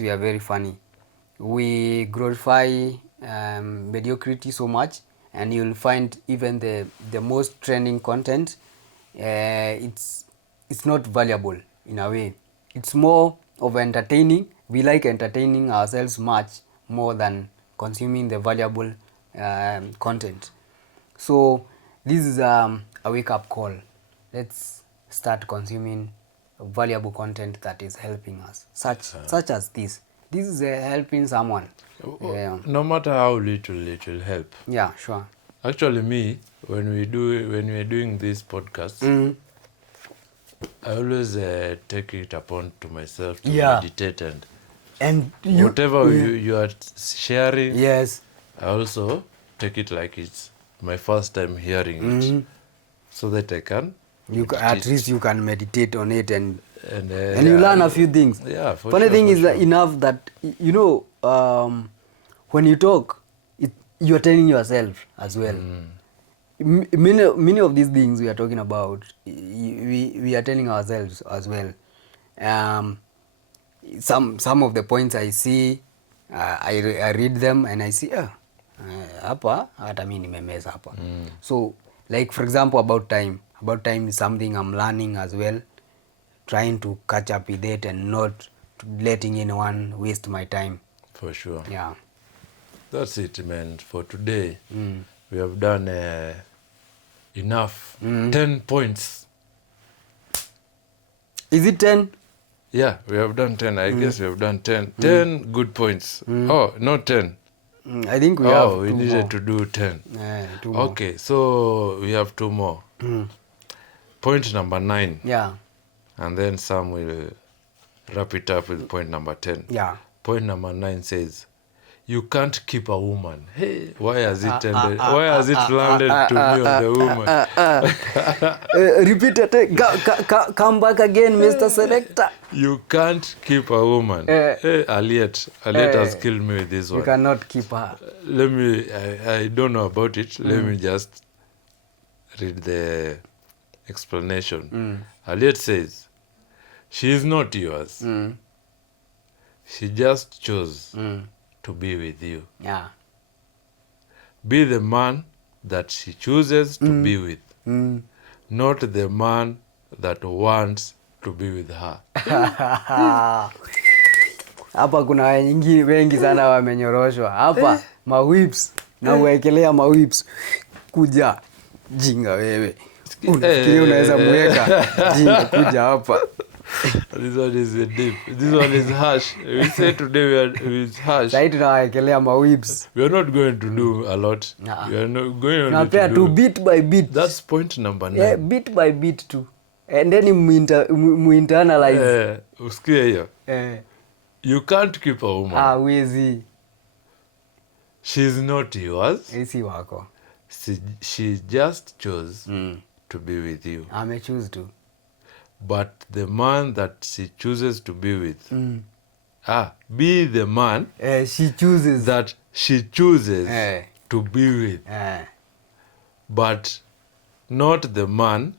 we are very funny. We glorify mediocrity so much, and you'll find even the most trending content, it's not valuable in a way. It's more of entertaining. We like entertaining ourselves much more than consuming the valuable content. So this is a wake-up call. Let's start consuming valuable content that is helping us, such as this. This is helping someone. No matter how little it will help. Yeah, sure. Actually, me, when we're doing this podcast, I always take it upon to myself to meditate and whatever you are sharing. Yes. I also take it like it's my first time hearing it, so that I can. At least you can meditate on it and you learn a few things. Yeah, for Funny sure, thing is sure. that enough that when you talk, you are telling yourself as well. Many of these things we are talking about, we are telling ourselves as well. Some of the points I see, I read them and I see hapa hata mimi nimemeza hapa. So like for example about time is something I'm learning as well, trying to catch up with it and not letting anyone waste my time. For sure. Yeah. That's it, man. For today, we have done enough. 10 points. Is it 10? Yeah, we have done 10. I guess we have done 10. 10 good points. Oh, not 10. I think we have we needed more to do 10. 2 more. Okay, so we have 2 more. Point number 9. Yeah. And then Sam will wrap it up with point number 10. Yeah. Point number 9 says, you can't keep a woman. Hey, why has it ended? Why has it landed to me on the woman? Repeat it. Come back again, Mr. Selector. You can't keep a woman. Hey, Aliet has killed me with this one. You cannot keep her. Let me, I don't know about it. Let me just read the explanation. Aliet says, she is not yours. She just chose to be with you. Yeah. Be the man that she chooses to be with, not the man that wants to be with her. Hapa kuna wengi sana wamenyoroshwa. Hapa whips na uwekelea whips. Kuja jinga wewe. Unafikiri unaweza mweka jinga kuja hapa. This one is deep. This one is harsh. We say today we are with harsh. Sasa tunawekelea mawibs. We are not going to do a lot. We are not going only Tunapea to tu do. bit by bit. That's point number 9. Yeah, bit by bit tu. And then mu internalize. Usikie hiyo. You can't keep a woman. Wezi. She's not yours. Si wako. She just chose to be with you. Choose to. But the man that she chooses to be with, be the man she chooses that she chooses to be with, but not the man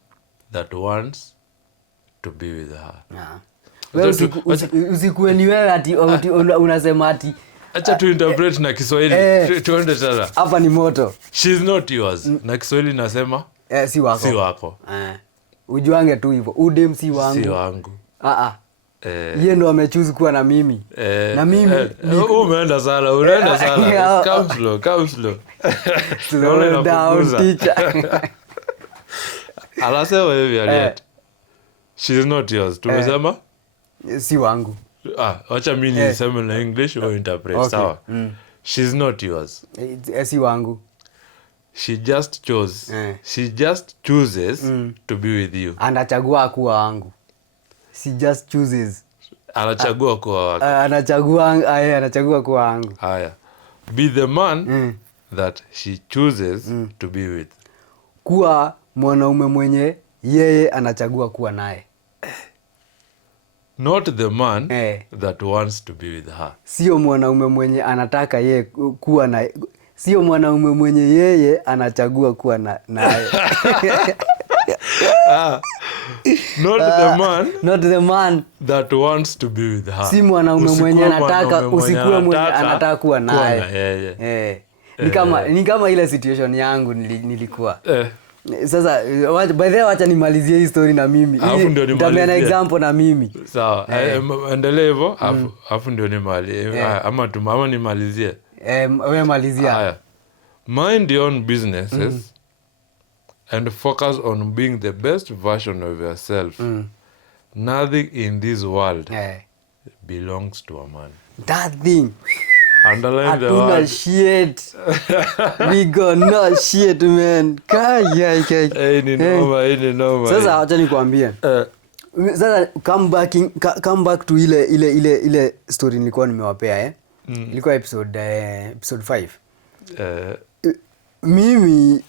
that wants to be with her. Usikuwe ni wewe ati unasema ati acha tu interpret na Kiswahili tuende tena. Hapa ni moto. She's not yours. Na Kiswahili nasema si wako. Si wako. Ujuange tu hivyo. Udem si wangu. Si wangu. Yeye ndo amechoose kuwa na mimi. Na mimi umeenda sana, unaenda sana. Come slow. Slow down teacher. Alasema hivi Aliet. She's not yours. Tumesema? Si wangu. Wacha mimi niseme na English au interpret. Okay. Sawa. She's not yours. Si wangu. She just chose. She just chooses to be with you. Anachagua kuwa wangu. She just chooses. Anachagua kuwa wako. Anachagua kuwa wangu. Haya. Be the man that she chooses to be with. Kuwa mwanaume mwenye yeye anachagua kuwa naye. Not the man that wants to be with her. Sio mwanaume mwenye anataka yeye kuwa naye. Sio mwanaume mwenye yeye anachagua kuwa naye. Not the man that wants to be with her. Si mwanaume mwenye anataka, usikuwe mwenye anataka kuwa naye. Ni kama ile situation yangu nilikuwa. Sasa by the way wacha nimalizie hii story na mimi. Nitamea na example na mimi. Sawa. Endelee hivyo afu ndio nimalizie. Ama nimalizie. Wewe malizia. Haya. Mind your own businesses and focus on being the best version of yourself. Nothing in this world belongs to a man. That thing. Underline the word. Shit. We got no shit, man. Ni noma. Sasa acha nikwambie. Sasa come back to ile story nilikuwa nimewapea ilikuwa episode 5. Mimi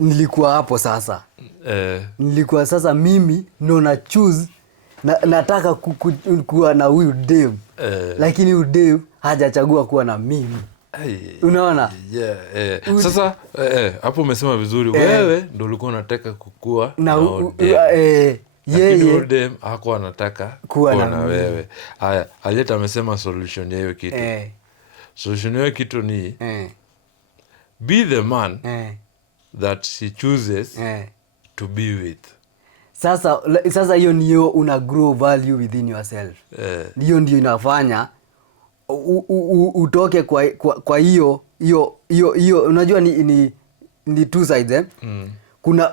nilikuwa hapo sasa. Nilikuwa sasa mimi ndo na choose nataka kuwa na huyu Dave. Lakini huyu Dave hajachagua kuwa na mimi. Unaona? Sasa hapo umesema vizuri. Wewe ndo ulikuwa unataka kukua na Dave. Yeye Dave hakuwa anataka kuwa na wewe. Haya, Aliet amesema solution ya hiyo kitu. Solution ya hiyo kitu ni be the man that she chooses to be with. Sasa hiyo ndio una grow value within yourself. Hiyo ndio inafanya utoke kwa hiyo unajua ni two sides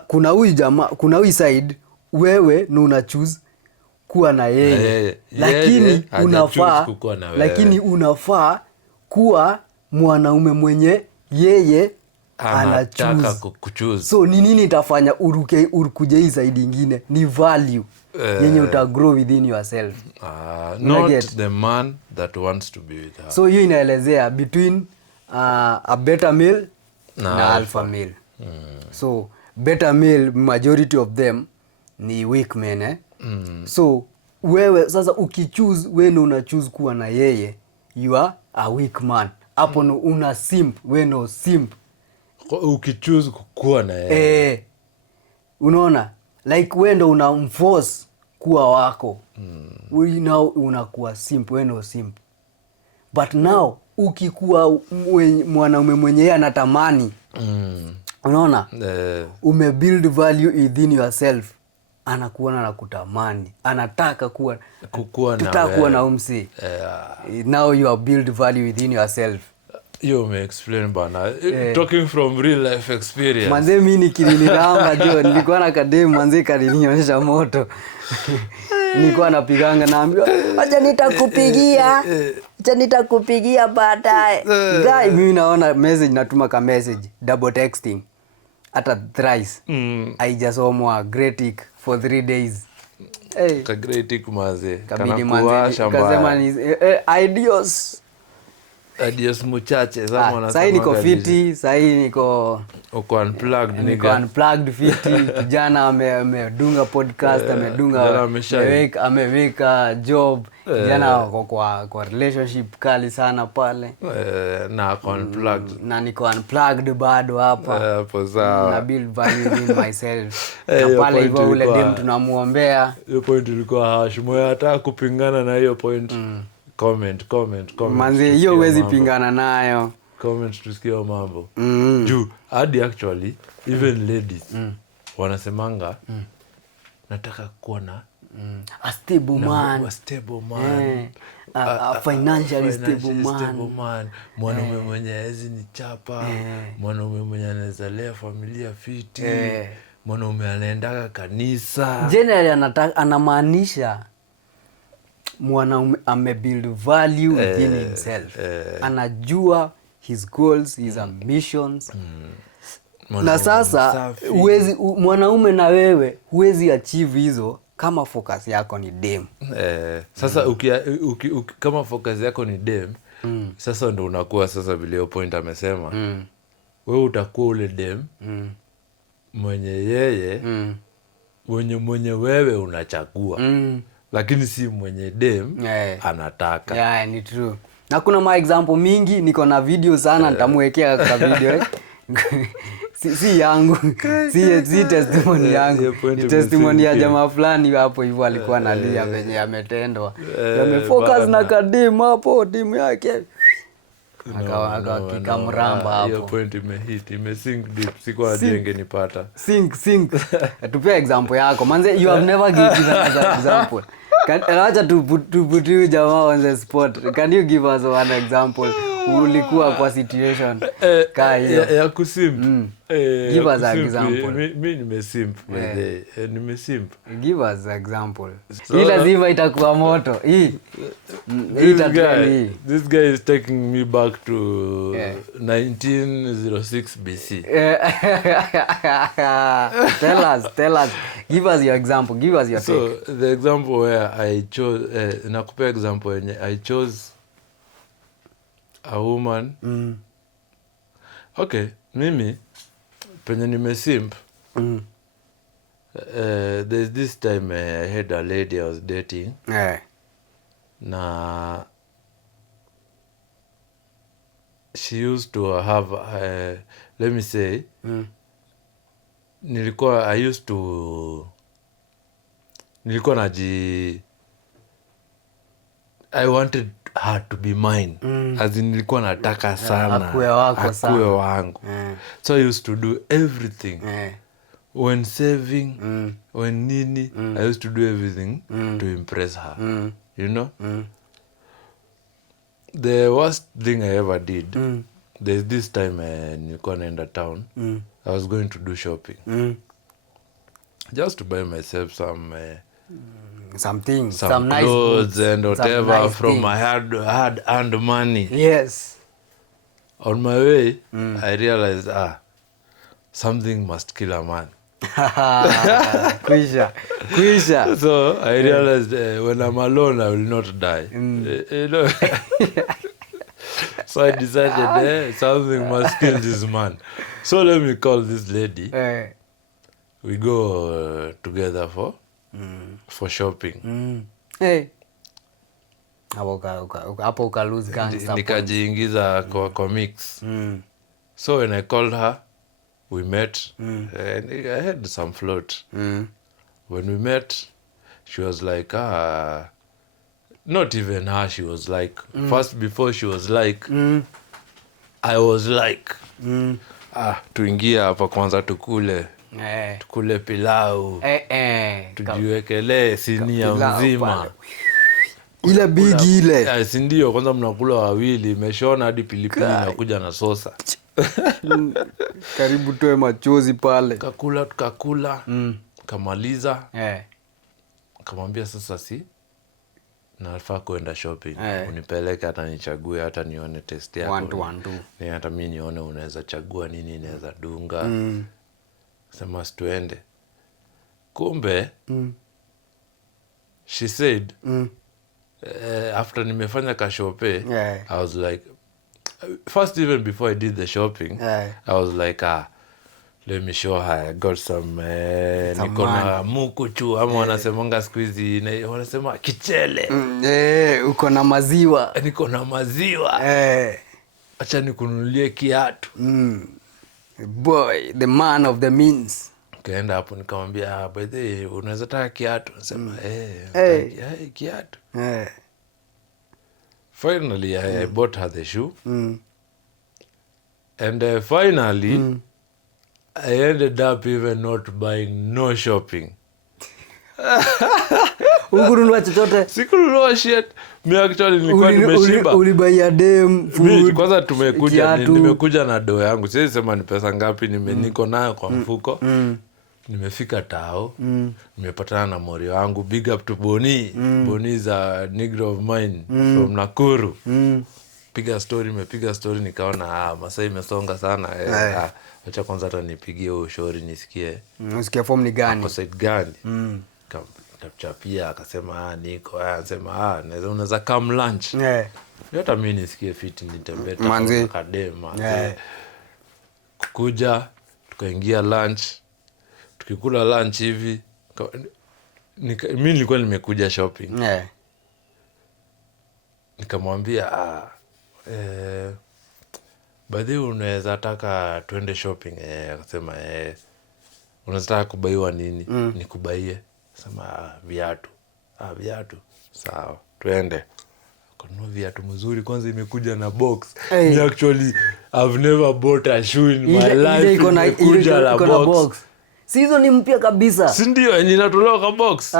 kuna huyu jamaa, kuna huyu side wewe na una choose kuwa na yeye. Lakini unafaa kuwa mwanaume mwenye yeye anataka kuchoose. So ni nini itafanya urukuje hii side nyingine? Ni value yenye utagrow within yourself. Not the man that wants to be with her. So hiyo inaelezea between a beta male na alpha male. So beta male majority of them ni weak men So wewe sasa ukichoose, wewe una choose kuwa na yeye, you are a weak man. Hapo una simp, wewe no simp. Ukichoose kuwa na yeye. Unaona? Like wewe ndo unamforce kuwa wako. Wewe now unakuwa simp, wewe no simp. But now ukikuwa mwanaume mwenye yeye anatamani. Unaona? Umebuild value within yourself. Anakuona na kutamani. Anataka kuwa na umsi. Now you are build value within yourself. You may explain bana. Talking from real life experience. Manze mimi nikiliniramba jo, nilikuwa na kadem manze kalinionyesha moto. nilikuwa napiganga naambiwa acha nitakupigia baadaye. Guy mimi naona message natuma ka message double texting hata thrice. Haijasomwa greeting for 3 days. Ka greeting maze. Kabidi manze kasema ni adios muchache. Sasa niko fiti, sasa niko uko unplugged nigga. Niko unplugged fiti. Kijana amedunga podcast, ameweka job. Kijana kwa relationship kali sana pale. Na unplugged. Na niko unplugged bado hapa. Hapo sawa. Na build value in myself. Na pale hivyo ule dem tunamuombea. Hiyo point ilikuwa hash. Moyo hata kupingana na hiyo point. Comment. Manzi hiyo huwezi pingana nayo. Comment tusikie mambo. Juu hadi actually even ladies wanasemanga nataka kuwa na a stable man. A financially stable man. Mwanaume mwenye hawezi ni chapa. Mwanaume mwenye anaweza lea familia fiti. Mwanaume anaendaka kanisa. Generally anamaanisha mwanaume amebuild value within himself. Anajua his goals, his ambitions. Na sasa mwanaume na wewe huwezi achieve hizo kama focus yako ni dem. Sasa kama focus yako ni dem, sasa ndo unakuwa sasa vile hiyo point amesema. Wewe utakuwa ule dem mwenye yeye mwenye wewe unachagua. Lakini si mwenye dem anataka. Ni true. Na kuna example mingi, niko na video sana nitamwekea kwa video. si yangu. Si testimony yangu. Testimony ya jamaa fulani hapo hivyo alikuwa analia venye ametendwa. Amefocus na kadim hapo timu yake. Akakika mramba hapo. Hiyo point imesink deep. Sikuwa ajenge nipata. Sink. Tupia example yako. Manze you have never given an example. Acha to put you jamaa on the spot. Can you give us one example? Ulikuwa kwa situation ka hiyo ya kusimp. Give us an example. Mimi nimesimp nimesimp. Give us an example. Hii lazima itakuwa moto. Hii this guy is taking me back to 1906 BC. Tell us. Give us your example. Give us your take. So the example where I chose nakupa example yenye I chose a woman. Okay, mimi penye nimesimp. There's this time I had a lady I was dating. Na she used to have let me say nilikuwa I wanted her to be mine. As in nilikuwa nataka sana akuwe wangu. So I used to do everything. When saving, when nini, I used to do everything to impress her. You know? The worst thing I ever did, there's this time nilikuwa naenda town. I was going to do shopping. Just to buy myself some some nice clothes and whatever nice from my hard-earned money. Yes. On my way, I realized, something must kill a man. Kwisha. So I realized when I'm alone, I will not die. You know? So I decided something must kill this man. So let me call this lady. We go together for shopping. Hey. Hapo uka lose gangster. Nikajiingiza kwa mix. So when I called her, we met and I had some float. When we met, she was like, not even her, she was like, first before she was like, I was like, tuingie hapa kwanza tukule pilau, tujiwekelee sinia mzima. Ile bigi ile. Si ndio, kwanza mnakula wawili, imeshona hadi pilipili inakuja na sosa. Karibu toe machozi pale. Tukakula kamaliza. Kamwambia sasa nafaa kuenda shopping. Unipeleke hata nichague hata nione test yako. Ni hata mimi nione unaweza chagua nini inaweza dunga. Sema tuende. Kumbe she said after nimefanya ka shope, I was like, first even before I did the shopping, I was like, let me show her I got some niko na mukuchu ama wanasemanga siku hizi wanasema kichele. Uko na maziwa. Niko na maziwa. Acha nikununulie kiatu. Boy, the man of the means. Kaenda hapo nikamwambia, by the way, unaweza taka kiatu? Nasema kiatu. Finally I bought her the shoe. And finally I ended up even not buying no shopping. Ukununua chochote? Sikununua shit. Mimi actually nilikuwa nimeshiba. Ulibuy dem food. Kwanza nimekuja na doo yangu. Siwezi sema ni pesa ngapi niko nayo kwa mfuko. Nimefika tao. Nimepatana na mori wangu. Big up to Boni. Boni is a nigger of mine from Nakuru. Mepiga story nikaona masaa imesonga sana. Acha kwanza hata nipigie ushauri nisikie. Usikie form ni gani? Kwa side gani? Kapchapia akasema niko. Anasema unaweza come lunch. Hata mimi nisikie fit nitembee kwa kadema. Kukuja tukaingia lunch. Tukikula lunch hivi mimi nilikuwa nimekuja shopping. Nikamwambia baadhi unaweza taka tuende shopping. Akasema unaweza taka kubaiwa nini? Nikubaie. Sema viatu. Viatu. Sawa, tuende. Kununua viatu mzuri, kwanza imekuja na box. Me actually I've never bought a shoe in my life. Imekuja na box. Si hizo ni mpya kabisa. Si ndio yenye inatolewa kwa box?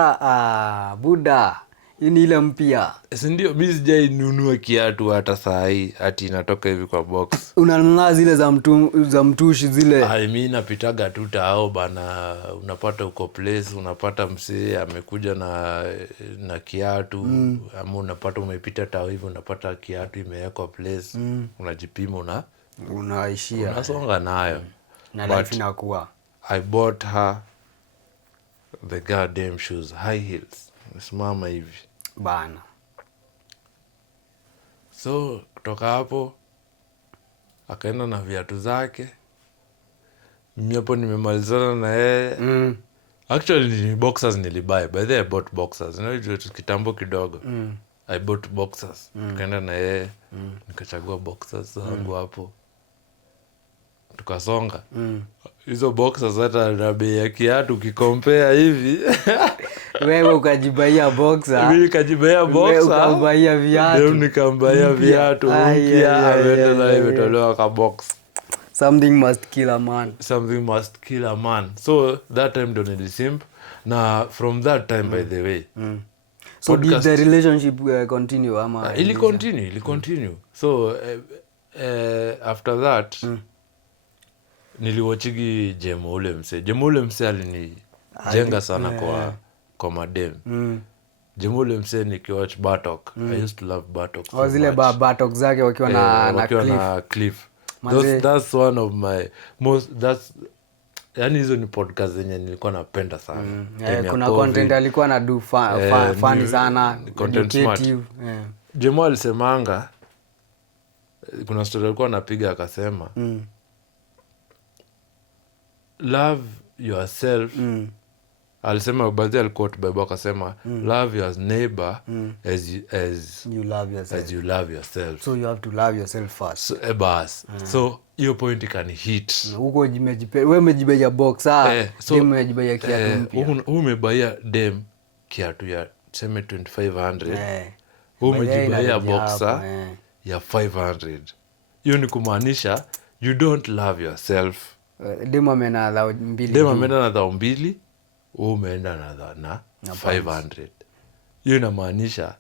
Buda. Hii ni ile mpya. Si ndio mimi sijainunua kiatu hata saa hii ati inatoka hivi kwa box. Unanunua zile za mtushi zile. Mimi napitaga tu tao bana, unapata uko place, unapata msee amekuja na kiatu, ama unapata umepita tao hivi unapata kiatu imewekwa place, unajipima unaishia. Unasonga nayo. Na life inakuwa. I bought her the goddamn shoes, high heels. Simama hivi bana. So kutoka hapo akaenda na viatu zake. Mimi hapo nimemalizana na yeye. Actually ni boxers nilibuy. By the way I bought boxers. Unajua kitambo kidogo. I bought boxers. Tukaenda na yeye. Nikachagua boxers zangu hapo. Tukasonga. Hizo boxers hata na bei ya kiatu ukikompare hivi. Wewe ukajibaia boxer. Mimi nikajibaia boxer. Wewe ukambaia viatu. Ndio nikambaia viatu. Ameenda na imetolewa kwa box. Something must kill a man. Something must kill a man. So that time ndo nilisimp. Na from that time by the way. So did the relationship continue ama? Ili continue. So after that niliwatchigi Jemo ule mse alinijenga sana kwa madem. Jemo ule mse nikiwatch Bartok. I used to love Bartok so zile Bartok zake wakiwa na Cliff. That's one of my most yani hizo ni podcast zenye nilikuwa napenda sana. Kuna content alikuwa na do funny sana, educative. Jemo alisemanga kuna story alikuwa anapiga akasema love yourself. Alisema baadhi alquote Bible akasema love your neighbor as you love yourself. So you have to love yourself first. So hiyo point can hit. Huko wewe umejibaia boxer, dem umejibaia kiatu mpya. Umebaia dem kiatu ya tuseme 2500. Umejibaia boxer ya 500. Hiyo ni kumaanisha you don't love yourself. Dem ameenda na 2. Dem ameenda na 2. Umeenda na 500. Hiyo inamaanisha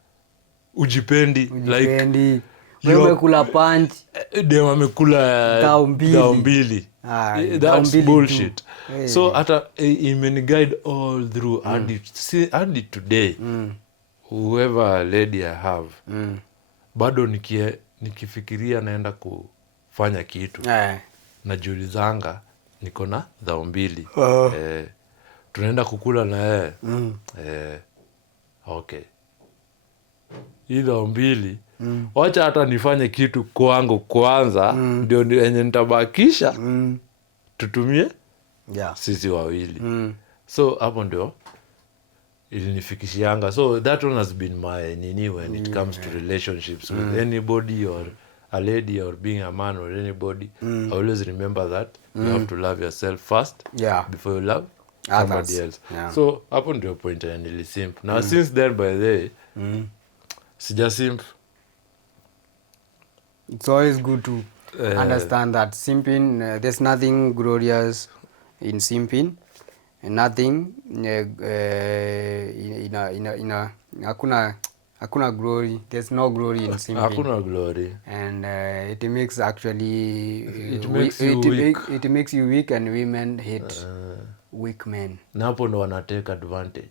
ujipendi. Like wewe umekula punch dem amekula Dao dao mbili. mbili. Dao That's mbili bullshit. tu. Hey. So hata imeniguide all through hadi today. Whoever lady I have, bado nikifikiria naenda kufanya kitu, najiulizanga niko na dhao mbili. Tunaenda kukula na yeye. Okay, hii dhao mbili, wacha hata nifanye kitu kwangu kwanza, ndio yenye nitabakisha tutumie sisi wawili. So hapo ndio ilinifikishianga. So that one has been my nini when it comes to relationships with anybody or a lady or being a man or anybody. I always remember that you have to love yourself first before you love somebody else. So hapo ndio point ya nilisimp. Now since then, by the way, sija simp. It's always good to understand that simping, there's nothing glorious in simping, and nothing hakuna glory. There's no glory in simping. Hakuna glory. And it makes actually it makes you weak. It makes you weak, and women hate weak men. Na hapo ndo wana take advantage.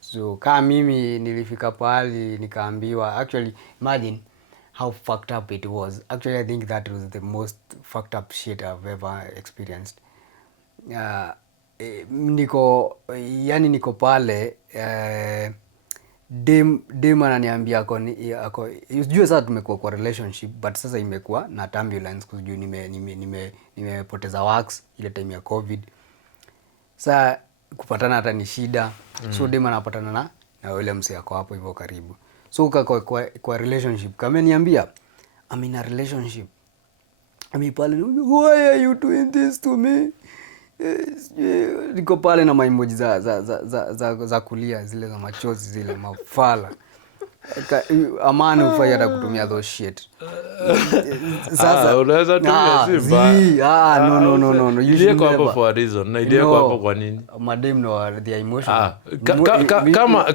So kama mimi nilifika pahali nikaambiwa, actually imagine how fucked up it was. Actually, I think that was the most fucked up shit I've ever experienced. Niko pale, dem ananiambia ako ujue sasa tumekuwa kwa relationship, but sasa imekuwa na turbulence kujua nimepoteza wax ile time ya COVID. Sasa kupatana hata ni shida. So dem anapatana na yule msee ako hapo hivyo karibu. So kwa relationship, kama niambia I'm in a relationship, pale, why are you doing this to me? Niko pale na emoji za kulia, zile za machozi, zile mafala. Amani ufai hata kutumia those shit. Sasa unaweza tumia simba. No. Ile kwa hapo for a reason. Na ile kwa hapo kwa nini? Madem no, they emotional.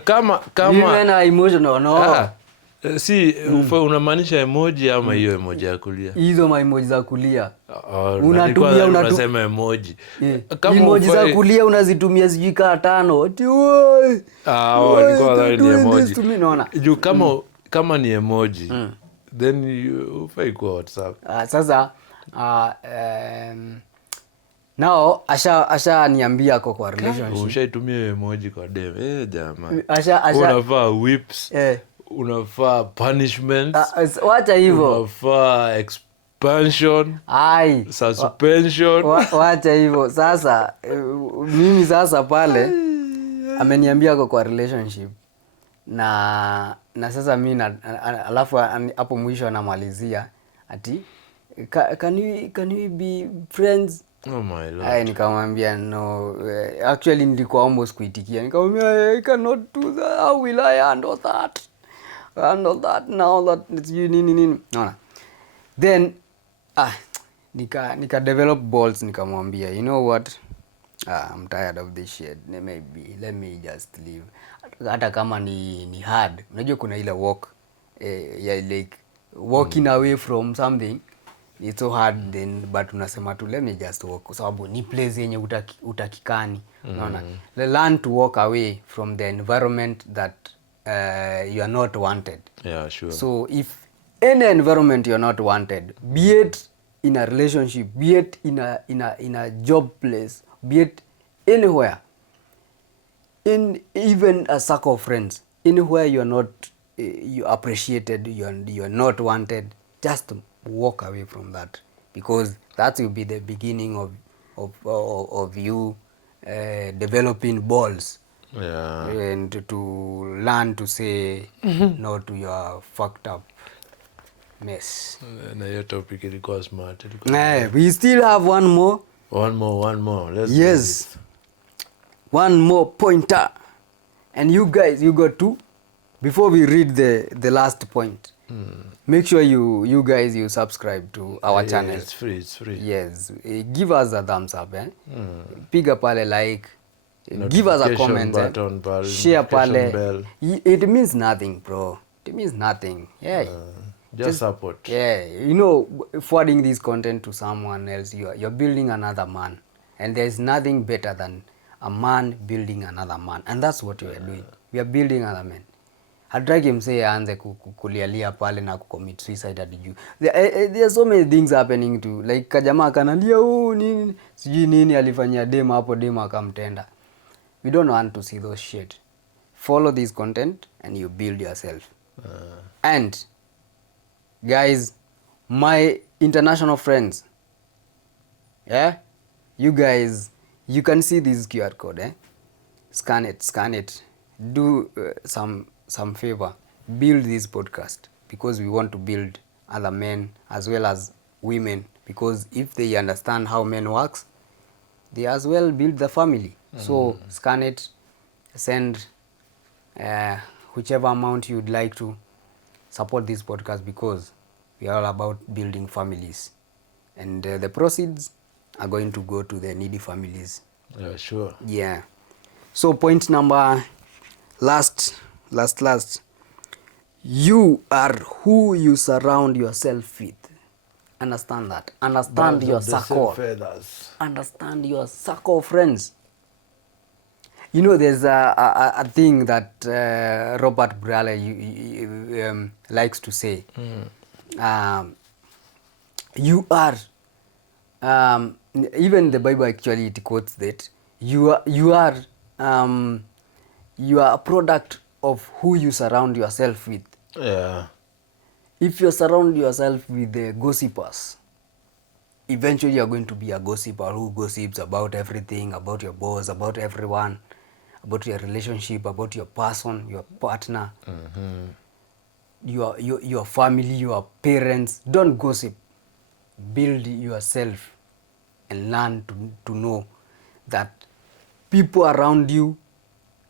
Kama women are emotional, no. Si unamaanisha emoji ama hiyo emoji ya kulia? Hizo ma emoji za kulia. Unasema emoji. Kama emoji za kulia unazitumia sijika 5. Ati oi. Walikuwa ni emoji. Juu kama ni emoji, then ufai kwa WhatsApp. Sasa now asha niambia kwa relationship. Ushaitumia emoji kwa dem. Jamaa. Unafaa whips. Unafaa punishment. Wacha hivyo. Unafaa expansion. Suspension. Wacha hivyo. Sasa mimi sasa pale ameniambia kwa relationship. Na sasa mimi alafu hapo mwisho anamalizia ati can we be friends? Oh my lord. Nikamwambia no. Actually nilikuwa almost kuitikia. Nikamwambia I cannot do that. How will I handle that? Now that it's you nini. No. Then nika develop balls, nikamwambia, you know what? I'm tired of this shit. Maybe let me just leave. Hata kama ni hard. Unajua kuna ile walk like walking away from something. It's so hard then, but unasema tu let me just walk kwa sababu ni place yenye utakikani. Unaona? Learn to walk away from the environment that you are not wanted. Yeah, sure. So if any environment you're not wanted, be it in a relationship, be it in a job place, be it anywhere, in even a circle of friends, anywhere you are not you appreciated, you are not wanted, just walk away from that, because that will be the beginning of you developing balls. And to learn to say no to your fucked up mess. Na hiyo topic ilikuwa smart. We still have one more. Let's yes. One more pointer. And you guys, you got to, before we read the last point, make sure you guys subscribe to our channel. It's free. Yes. Give us a thumbs up. Piga pale like. Give us a comment. Share pale. It means nothing, bro. It means nothing. Yeah. Just support. Yeah, forwarding this content to someone else, you're building another man, and there's nothing better than a man building another man, and that's what we are doing. We are building another man. Hataki msee aanze kulialia pale na kucommit suicide hadi juu. There are so many things happening to, like kajamaa kanalia nini sijui nini alifanyia dema hapo, dema akamtenda. We don't want to see those shit. Follow this content and you build yourself. And guys, my international friends, you guys, you can see this QR code, scan it, do some favor, build this podcast, because we want to build other men as well as women, because if they understand how men works, they as well build the family. So scan it, send whichever amount you'd like to support this podcast, because we are all about building families, and the proceeds are going to go to the needy families. Yeah, sure. Yeah. So point number last, you are who you surround yourself with. Understand that. Understand your circle. Understand your circle of friends. There's a thing that Robert Brale likes to say. You are, even the Bible actually it quotes that you are a product of who you surround yourself with. Yeah. If you surround yourself with the gossipers, eventually you're going to be a gossiper who gossips about everything, about your boss, about everyone, about your relationship, about your person, your partner, your family, your parents. Don't gossip. Build yourself and learn to know that people around you,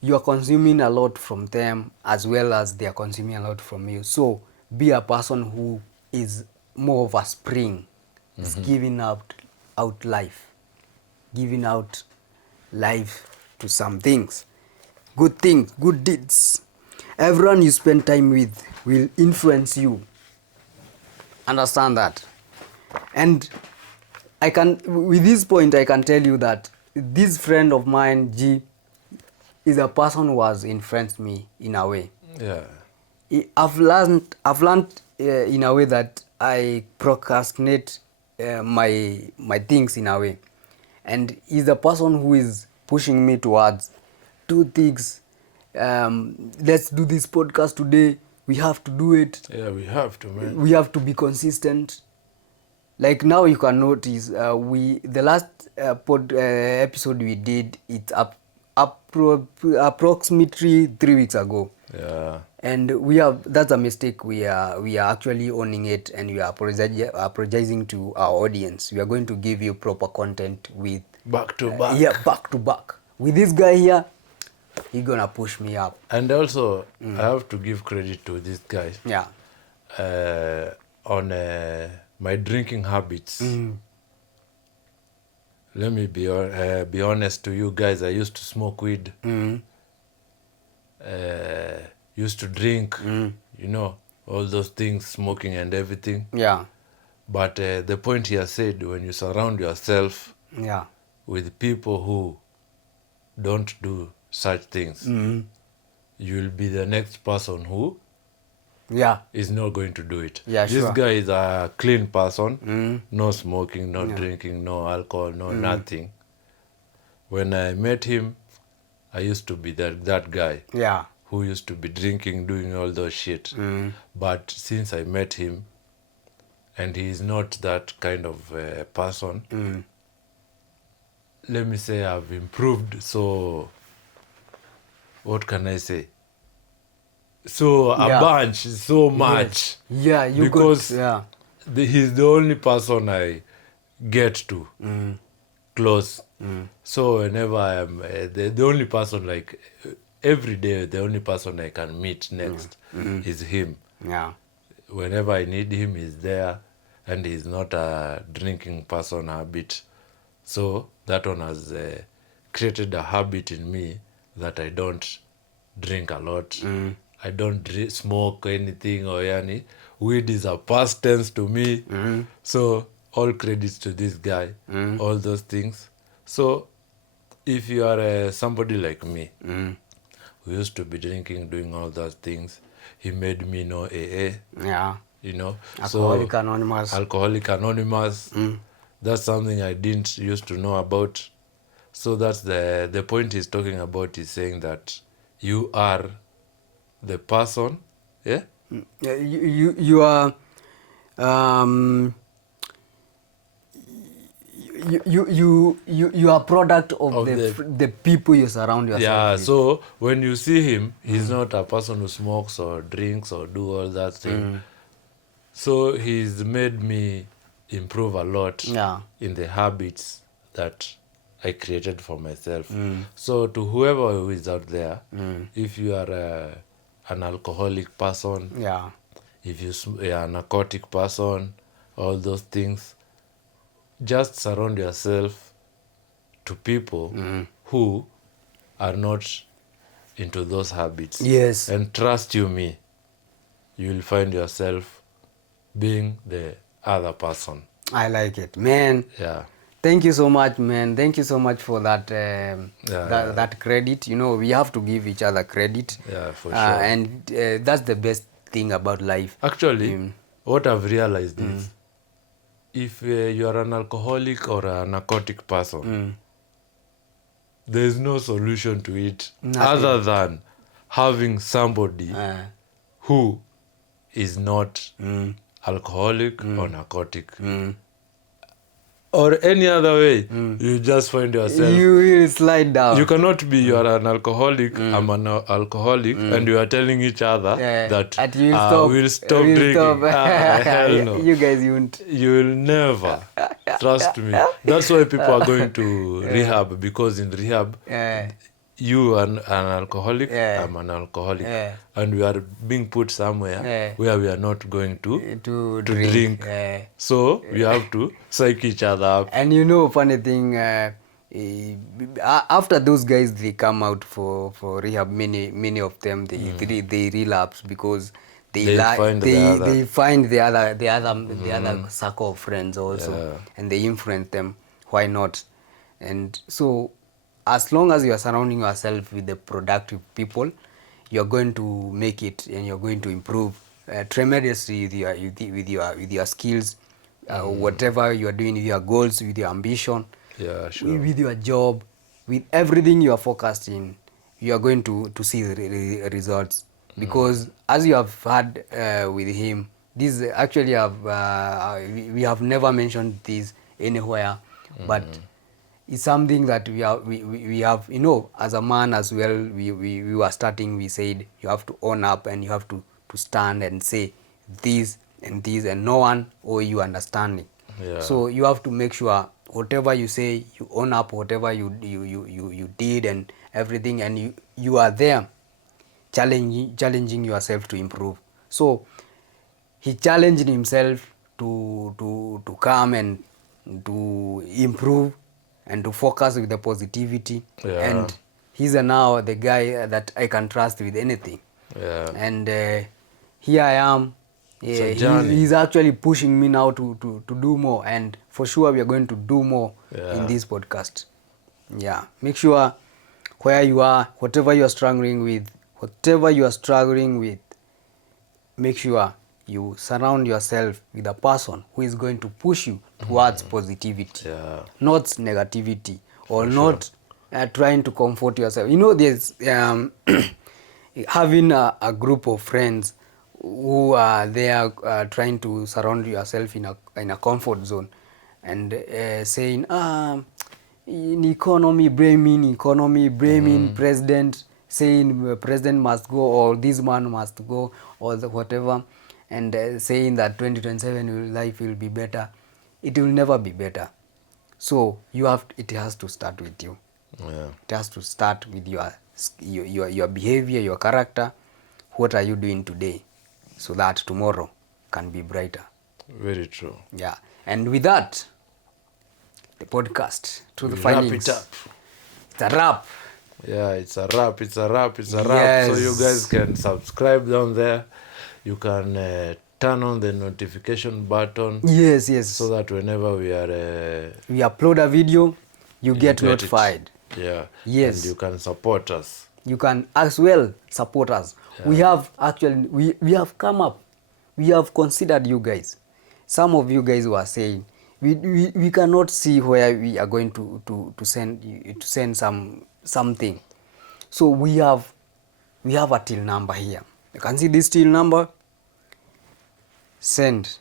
you are consuming a lot from them as well as they are consuming a lot from you. So be a person who is more of a spring, is giving out life, giving out life to some things, good deeds. Everyone you spend time with will influence you. Understand that. And with this point, I can tell you that this friend of mine, G, is a person who has influenced me in a way. Yeah. I've learned in a way that I procrastinate my things in a way, and he's a person who is pushing me towards do things. Let's do this podcast today. We have to do it. Yeah, we have to, man. We have to be consistent. Like now you can notice the last episode we did, it's approximately 3 weeks ago. Yeah. And that's a mistake. We are actually owning it, and we are apologizing to our audience. We are going to give you proper content with Back to back. Back to back. With this guy here, he's gonna push me up. And also, I have to give credit to this guy. Yeah. On my drinking habits. Let me be honest to you guys. I used to smoke weed. Used to drink. All those things, smoking and everything. Yeah. But the point he has said, when you surround yourself with people who don't do such things, you will be the next person who is not going to do it. Yeah, this sure. guy is a clean person, no smoking, no drinking, no alcohol, no nothing. When I met him, I used to be that guy who used to be drinking, doing all those shit. But since I met him, and he is not that kind of person, let me say I've improved. So what can I say? So a bunch, so much. Yeah, you because he's the only person I get to close. So whenever I am the only person, like every day, the only person I can meet next is him. Yeah. Whenever I need him, he's there, and he's not a drinking person habit. So that one has created a habit in me that I don't drink a lot. I don't smoke anything or yani. Weed is a past tense to me. So all credits to this guy, all those things. So if you are somebody like me, who used to be drinking, doing all those things, he made me know AA, Yeah. you know. Alcoholic So Anonymous. Alcoholic Anonymous, that's something I didn't used to know about. So that's the point he's talking about, is saying that you are the person, yeah? Yeah, you are you are product of Of the the people you surround yourself with. so when you see him, he's not a person who smokes or drinks or do all that thing. So he's made me improve a lot Yeah. in the habits that I created for myself. So to whoever who is out there, if you are an alcoholic person, Yeah. if you are a narcotic person, all those things, just surround yourself to people who are not into those habits. Yes. And trust you me, you will find yourself being the other person. I like it, man. Yeah. Thank you so much, man. Thank you so much for that Yeah. that credit. You know, we have to give each other credit. Yeah, for sure. And that's the best thing about life. Actually, what I've realized is, if you are an alcoholic or a narcotic person, there is no solution to it other than having somebody who is not alcoholic or narcotic. Or any other way, you just find yourself. You will slide down. You cannot be you are an alcoholic, I'm an alcoholic, and you are telling each other that we'll stop drinking. Hell no. You guys won't. You will never. Trust me. That's why people are going to rehab, because in rehab, you are an alcoholic, I'm an alcoholic, and we are being put somewhere where we are not going to drink. So we have to psych each other up. And you know, funny thing, after those guys they come out for rehab, many of them they relapse because they find the other circle of friends also, and they influence them. Why not? And so, as long as you are surrounding yourself with the productive people, you are going to make it, and you're going to improve tremendously with your skills, whatever you are doing, with your goals, with your ambition, with your job, with everything you are focused in. You are going to see the results, because as you have had with him, this actually we have never mentioned this anywhere, but it's something that we have, you know, as a man as well, we were starting, we said you have to own up, and you have to stand and say this and this, and no one owe you understanding. So you have to make sure whatever you say, you own up whatever you did and everything, and you are there challenging yourself to improve. So he challenged himself to come and to improve and to focus with the positivity, and he's now the guy that I can trust with anything. And here I am. He's actually pushing me now to do more, and for sure we are going to do more in this podcast. Make sure where you are, whatever you are struggling with, make sure you surround yourself with a person who is going to push you towards positivity, not negativity, or not trying to comfort yourself. You know, there's having a group of friends who are there trying to surround yourself in a comfort zone, and saying, in economy blaming president, saying president must go, or this man must go, or whatever, and saying that 2027 life will be better. It will never be better. So it has to start with you. It has to start with your behavior, your character. What are you doing today, so that tomorrow can be brighter? Very true. And with that, the podcast to the findings. Wrap it up. It's a wrap. Yeah, it's a wrap. So Yes. you guys can subscribe down there. You can turn on the notification button Yes. so that whenever we are We upload a video, you get get notified. it. Yeah. Yes. And you can support us. You can as well support us. We have actually we have come up, we have considered you guys. Some of you guys were saying we cannot see where we are going to send something. So we have a till number here. You can see this till number. Send.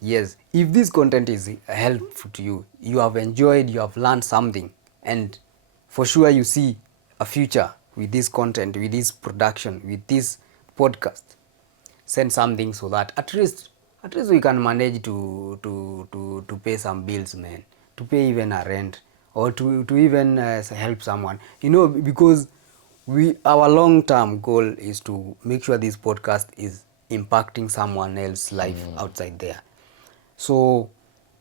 Yes, if this content is helpful to you, you have enjoyed, you have learned something, and for sure you see a future with this content, with this production, with this podcast, send something so that at least we can manage to pay some bills, man, to pay even a rent, or to even help someone, you know, because our long term goal is to make sure this podcast is impacting someone else's life outside there. So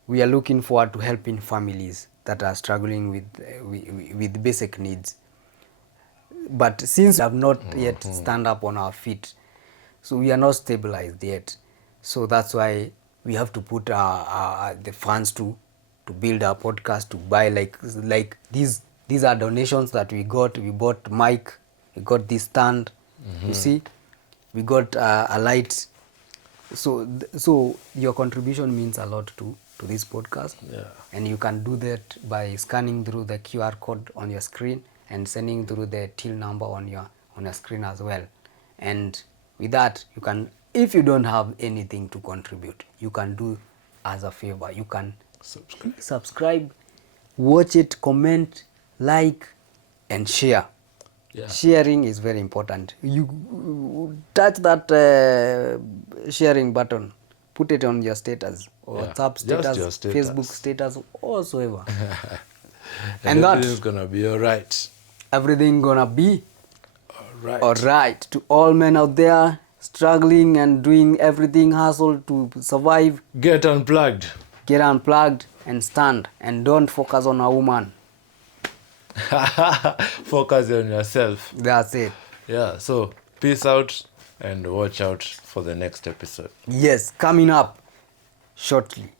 we are looking forward to helping families that are struggling with basic needs. But since we have not yet stand up on our feet, so we are not stabilized yet. So that's why we have to put the funds to build our podcast, to buy like these are donations that we got. We bought mic, we got this stand, you see, we got a light. So your contribution means a lot to this podcast. Yeah. And you can do that by scanning through the QR code on your screen and sending through the till number on your screen as well. And with that, you can, if you don't have anything to contribute, you can do as a favor. You can subscribe, watch it, comment, like, and share. Yeah. Sharing is very important. You touch that sharing button, put it on your status, WhatsApp status, Just your status. Facebook status, whatsoever. And that everything's gonna be alright. everything gonna be Alright. alright. To all men out there struggling and doing everything hustle to survive, Get unplugged. get unplugged and stand, and don't focus on a woman. Focus on yourself. That's it. Yeah, so peace out and watch out for the next episode. Yes, coming up shortly.